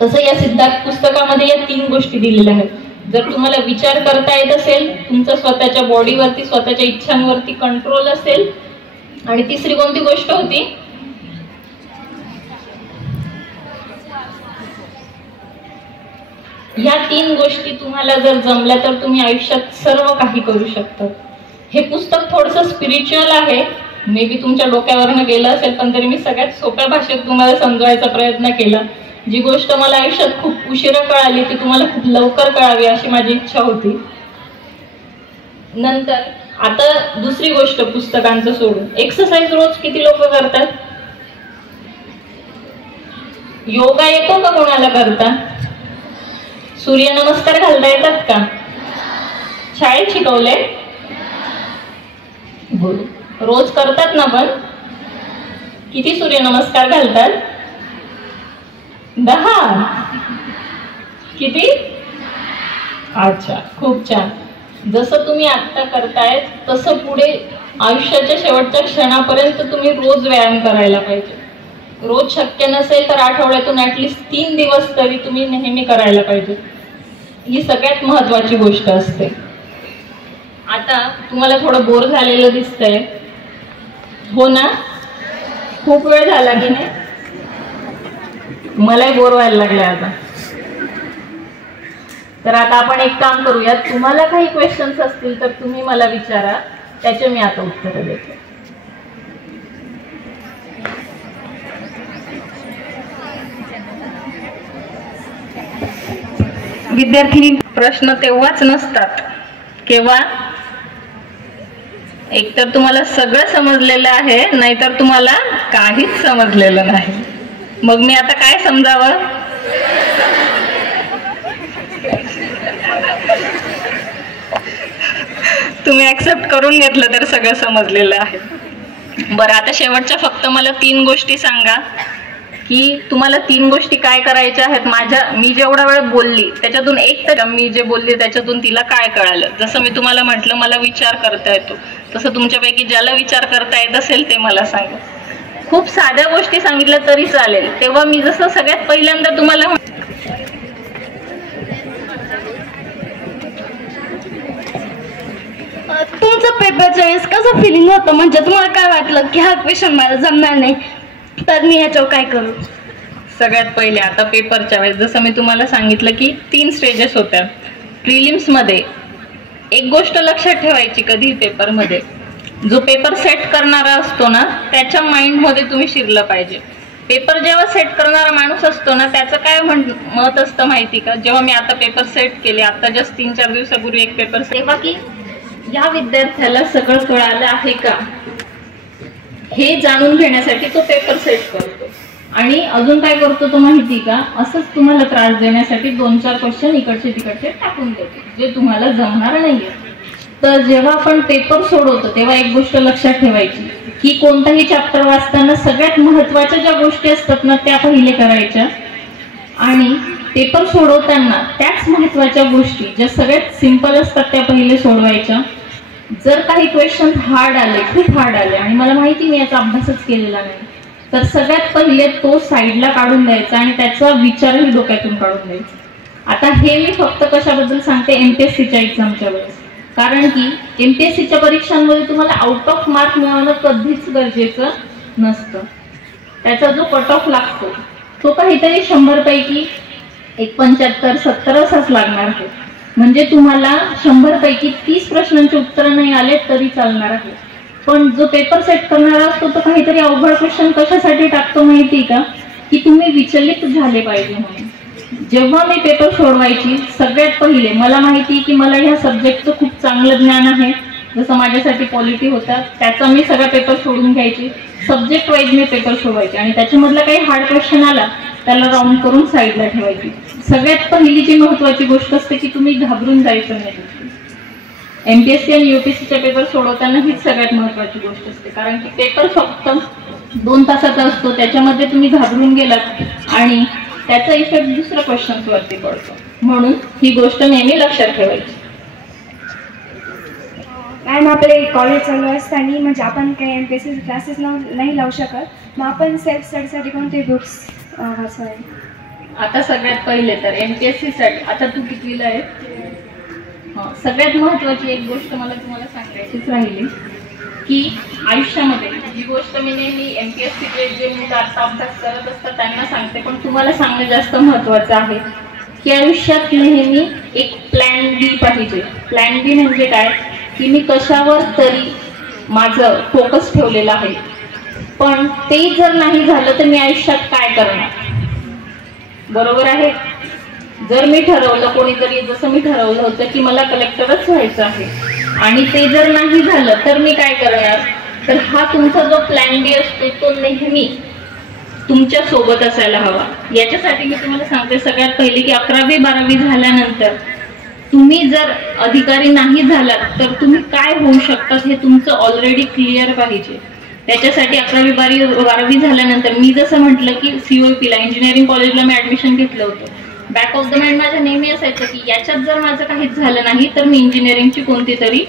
तसं या सिद्धार्थ पुस्तकामध्ये या 3 गोष्टी दिलेल्या आहेत. जर तुम्हाला विचार करता येत असेल, तुमचं स्वतःच्या बॉडीवरती, स्वतःच्या इच्छांवरती कंट्रोल असेल, आणि तिसरी कोणती गोष्ट होती, ह्या 3 गोष्टी तुम्हाला जर जमल्या तर तुम्ही आयुष्यात सर्व काही करू शकता. हे पुस्तक थोडंसं स्पिरिच्युअल आहे, मे बी तुमच्या डोक्यावरनं गेलं असेल, पण तरी मी सगळ्यात सोप्या भाषेत तुम्हाला समजवायचा प्रयत्न केला. जी गोष्ट मला आयुष्यात खूप उशिरा कळाली ती तुम्हाला खूप लवकर कळावी अशी माझी इच्छा होती. नंतर आता दुसरी गोष्ट पुस्तकांचं सोडून, एक्सरसाइज रोज किती लोक करतात? योगा येतो का कोणाला करता? सूर्यनमस्कार घालता येतात का? शाळेत शिकवले? रोज करतात ना? पण किती सूर्यनमस्कार घालतात? 10? किती? अच्छा, खूप छान. जसं तुम्ही आत्ता करतायत तसं पुढे आयुष्याच्या शेवटच्या क्षणापर्यंत तुम्ही रोज व्यायाम करायला पाहिजे. रोज शक्य नसेल तर आठवड्यातून ऍटलिस्ट 3 दिवस तरी तुम्ही नेहमी करायला पाहिजे. ही सगळ्यात महत्वाची गोष्ट असते. आता तुम्हाला थोडं बोर झालेलं दिसतंय, हो ना? खूप वेळ झाला की नाही? मलाही बोर व्हायला लागले आता. तर आता आपण एक काम करूया, तुम्हाला काही क्वेश्चन्स असतील तर तुम्ही मला विचारा, त्याचे मी आता उत्तर देते. विद्यार्थी, प्रश्न तेव्हाच नसतात केव्हा एकतर तुम्हाला सगळं समजलेलं आहे, नाहीतर तुम्हाला काहीच समजलेलं नाही. मग मी आता काय समजावं? तुम्ही ऍक्सेप्ट करून घेतलं तर सगळं समजलेलं आहे. बरं, आता शेवटच्या फक्त मला 3 गोष्टी सांगा की तुम्हाला 3 गोष्टी काय करायच्या आहेत. मी जेवढा वेळ बोलली त्याच्यातून एक तर मी जे बोलली त्याच्यातून तिला काय कळालं. जसं मी तुम्हाला म्हटलं मला विचार करता येतो, तसं तुमच्यापैकी ज्याला विचार करता येत असेल ते मला सांगा. खूप साध्या गोष्टी सांगितल्या तरी चालेल. तेव्हा मी जसं सगळ्यात पहिल्यांदा तुम्हाला तुमचं पेपरच्या वेळेस कसं फिलिंग होतं, म्हणजे तुम्हाला काय वाटलं की हा क्वेश्चन मला जमणार नाही तर मी याच्यावर काय करू? सगळ्यात पहिले आता पेपरच्या वेळेस जसं मी तुम्हाला सांगितलं की 3 स्टेजेस होत्या. प्रिलिम्स मध्ये एक गोष्ट लक्षात ठेवायची, कधी पेपरमध्ये जो पेपर सेट करणारा असतो ना त्याच्या माइंड मध्ये तुम्ही शिरलं पाहिजे. पेपर जेव्हा सेट करणारा माणूस असतो ना त्याचं काय मत असतं माहिती का? जेव्हा मी आता पेपर सेट केले, आता जस्ट 3-4 दिवसापूर्वी एक पेपर तेव्हा की या विद्यार्थ्याला सगळं कळालं आहे का हे जाणून घेण्यासाठी तो पेपर सेट करतो. आणि अजून काय करतो तो माहिती का? असंच तुम्हाला त्रास देण्यासाठी 2-4 क्वेश्चन इकडचे तिकडचे टाकून देतो जे तुम्हाला जमणार नाहीये. तर जेव्हा आपण पेपर सोडवतो तेव्हा एक गोष्ट लक्षात ठेवायची की कोणताही चॅप्टर वाचताना सगळ्यात महत्वाच्या ज्या गोष्टी असतात ना त्या पहिले करायच्या, आणि पेपर सोडवताना त्याच महत्वाच्या गोष्टी ज्या सगळ्यात सिंपल असतात त्या पहिले सोडवायच्या. जर काही क्वेश्चन हार्ड आले, खूप हार्ड आले, आणि मला माहिती मी याचा अभ्यासच केलेला नाही, तर सगळ्यात पहिले तो साईडला काढून द्यायचा आणि त्याचा विचारही डोक्यातून काढून द्यायचा. आता हे मी फक्त कशाबद्दल सांगते, एमपीएससीच्या एक्झामच्या वेळेस. कारण की एमपीएससीच्या परीक्षांमध्ये तुम्हाला आउट ऑफ मार्क मिळवणं कधीच गरजेचं नसतं. त्याचा जो कट ऑफ लागतो तो काहीतरी 100 पैकी 75-70 असाच लागणार आहे. म्हणजे तुम्हाला 100 पैकी 30 प्रश्नांची उत्तरं नाही आले तरी चालणार आहे. पण जो पेपर सेट करणारा असतो तो काहीतरी अवघड क्वेश्चन कशासाठी टाकतो माहिती का? की तुम्ही विचलित झाले पाहिजे म्हणून. जेव्हा मी पेपर सोडवायची सगळ्यात पहिले मला माहिती की मला ह्या सब्जेक्टचं खूप चांगलं ज्ञान आहे, जसं माझ्यासाठी पॉलिटी होता त्याचा मी सगळा पेपर सोडून घ्यायची, सब्जेक्ट वाईज मी पेपर सोडवायचे आणि त्याच्यामधला काही हार्ड क्वेश्चन आला त्याला राऊंड करून साईडला ठेवायची. सगळ्यात पहिली जी महत्त्वाची गोष्ट असते की तुम्ही घाबरून जायचं नाही. MPSC आणि UPSCच्या पेपर सोडवताना हीच सगळ्यात महत्त्वाची गोष्ट असते, कारण की पेपर फक्त 2 तासाचा असतो, त्याच्यामध्ये तुम्ही घाबरून गेलात आणि त्याचा इफेक्ट दुसऱ्या क्वेश्चन्स वरती पडतो. म्हणून ही गोष्ट नेहमी लक्षात ठेवायची. मॅम आपले कॉलेज चालू असताना म्हणजे आपण काही MPSC क्लासेस नाही लावू शकत, मग आपण सेल्फ स्टडीसाठी कोणते बुक्स वाचावे? आता सगळ्यात पहिले तर MPSC साठी, आता तू कितवीला आहे? सगळ्यात महत्त्वाची एक गोष्ट मला तुम्हाला सांगायचीच राहिली की आयुष्यामध्ये जी गोष्ट मी नेहमी MPSCचे जे मुलं आता अभ्यास करत असतात त्यांना सांगते, पण तुम्हाला सांगणं जास्त महत्त्वाचं आहे की आयुष्यात नेहमी एक प्लॅन बी पाहिजे. प्लॅन बी म्हणजे काय की मी कशावर तरी माझं फोकस ठेवलेलं आहे, पण ते जर नाही झालं तर मी आयुष्यात काय करणार. बरोबर आहे. जर मी ठरवलं, कोणीतरी जसं मी ठरवलं होतं की मला कलेक्टरच व्हायचं आहे आणि ते जर नाही झालं तर मी काय करणार, तर हा तुमचा जो प्लॅन बी असतो तो नेहमी तुमच्या सोबत असायला हवा. याच्यासाठी मी तुम्हाला सांगते सगळ्यात पहिले की 11वी 12वी झाल्यानंतर तुम्ही जर अधिकारी नाही झालात तर तुम्ही काय होऊ शकतात हे तुमचं ऑलरेडी क्लिअर पाहिजे. त्याच्यासाठी 11वी 12वी झाल्यानंतर मी जसं म्हटलं की COEPला इंजिनिअरिंग कॉलेजला मी ॲडमिशन घेतलं होतं. बॅक ऑफ द माइंड माझ्या नेहमी असायचं की याच्यात जर माझं काहीच झालं नाही तर मी इंजिनिअरिंगची कोणती तरी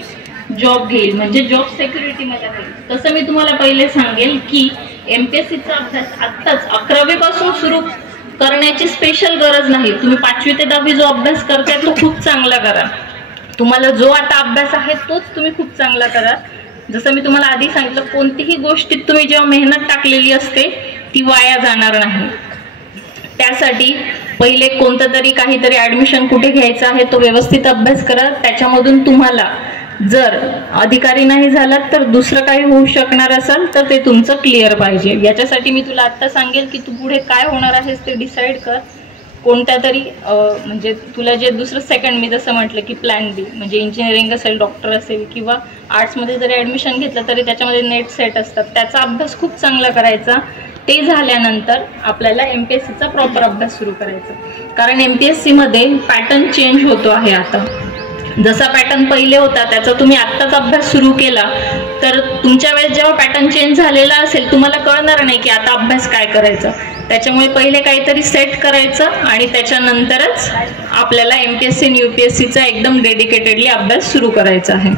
जॉब घेईल, म्हणजे जॉब सिक्युरिटी मला घेईल. तसं मी तुम्हाला पहिले सांगेल की MPSCचा अभ्यास आत्ताच 11वी पासून सुरू करण्याची स्पेशल गरज नाही. तुम्ही 5वी ते 10वी जो अभ्यास करताय तो खूप चांगला करा. तुम्हाला जो आता अभ्यास आहे तोच तुम्ही खूप चांगला करा. जसं मी तुम्हाला आधी सांगितलं, कोणतीही गोष्टीत तुम्ही जेव्हा मेहनत टाकलेली असते ती वाया जाणार नाही. त्यासाठी पहिले कोणतं तरी काहीतरी ॲडमिशन कुठे घ्यायचं आहे तो व्यवस्थित अभ्यास करा. त्याच्यामधून तुम्हाला जर अधिकारी नाही झालात तर दुसरं काही होऊ शकणार असेल तर ते तुमचं क्लिअर पाहिजे. याच्यासाठी मी तुला आत्ता सांगेल की तू पुढे काय होणार आहेस ते डिसाईड कर. कोणत्या तरी म्हणजे तुला जे दुसरं सेकंड मी जसं म्हटलं की प्लॅन बी म्हणजे इंजिनिअरिंग असेल, डॉक्टर असेल किंवा आर्ट्समध्ये जरी ॲडमिशन घेतलं तरी त्याच्यामध्ये नेट सेट असतात, त्याचा अभ्यास खूप चांगला करायचा. ते झाल्यानंतर आपल्याला MPSCचा प्रॉपर अभ्यास सुरू करायचा, कारण MPSCमध्ये पॅटर्न चेंज होतो आहे. आता जसा पॅटर्न पहिले होता त्याचा तुम्ही आत्ताच अभ्यास सुरू केला तर तुमच्या वेळेस जेव्हा पॅटर्न चेंज झालेला असेल तुम्हाला कळणार नाही की आता अभ्यास काय करायचा. त्याच्यामुळे पहिले काहीतरी सेट करायचं आणि त्याच्यानंतरच आपल्याला MPSC आणि UPSCचा एकदम डेडिकेटेडली अभ्यास सुरू करायचा आहे.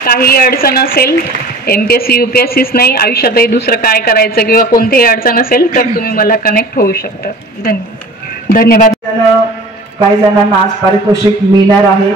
काही अडचण असेल, MPSC UPSCच नाही आयुष्यातही दुसरं काय करायचं किंवा कोणतीही अडचण असेल तर तुम्ही मला कनेक्ट होऊ शकता. धन्यवाद. काही जणांना आज पारितोषिक मिळणार आहे.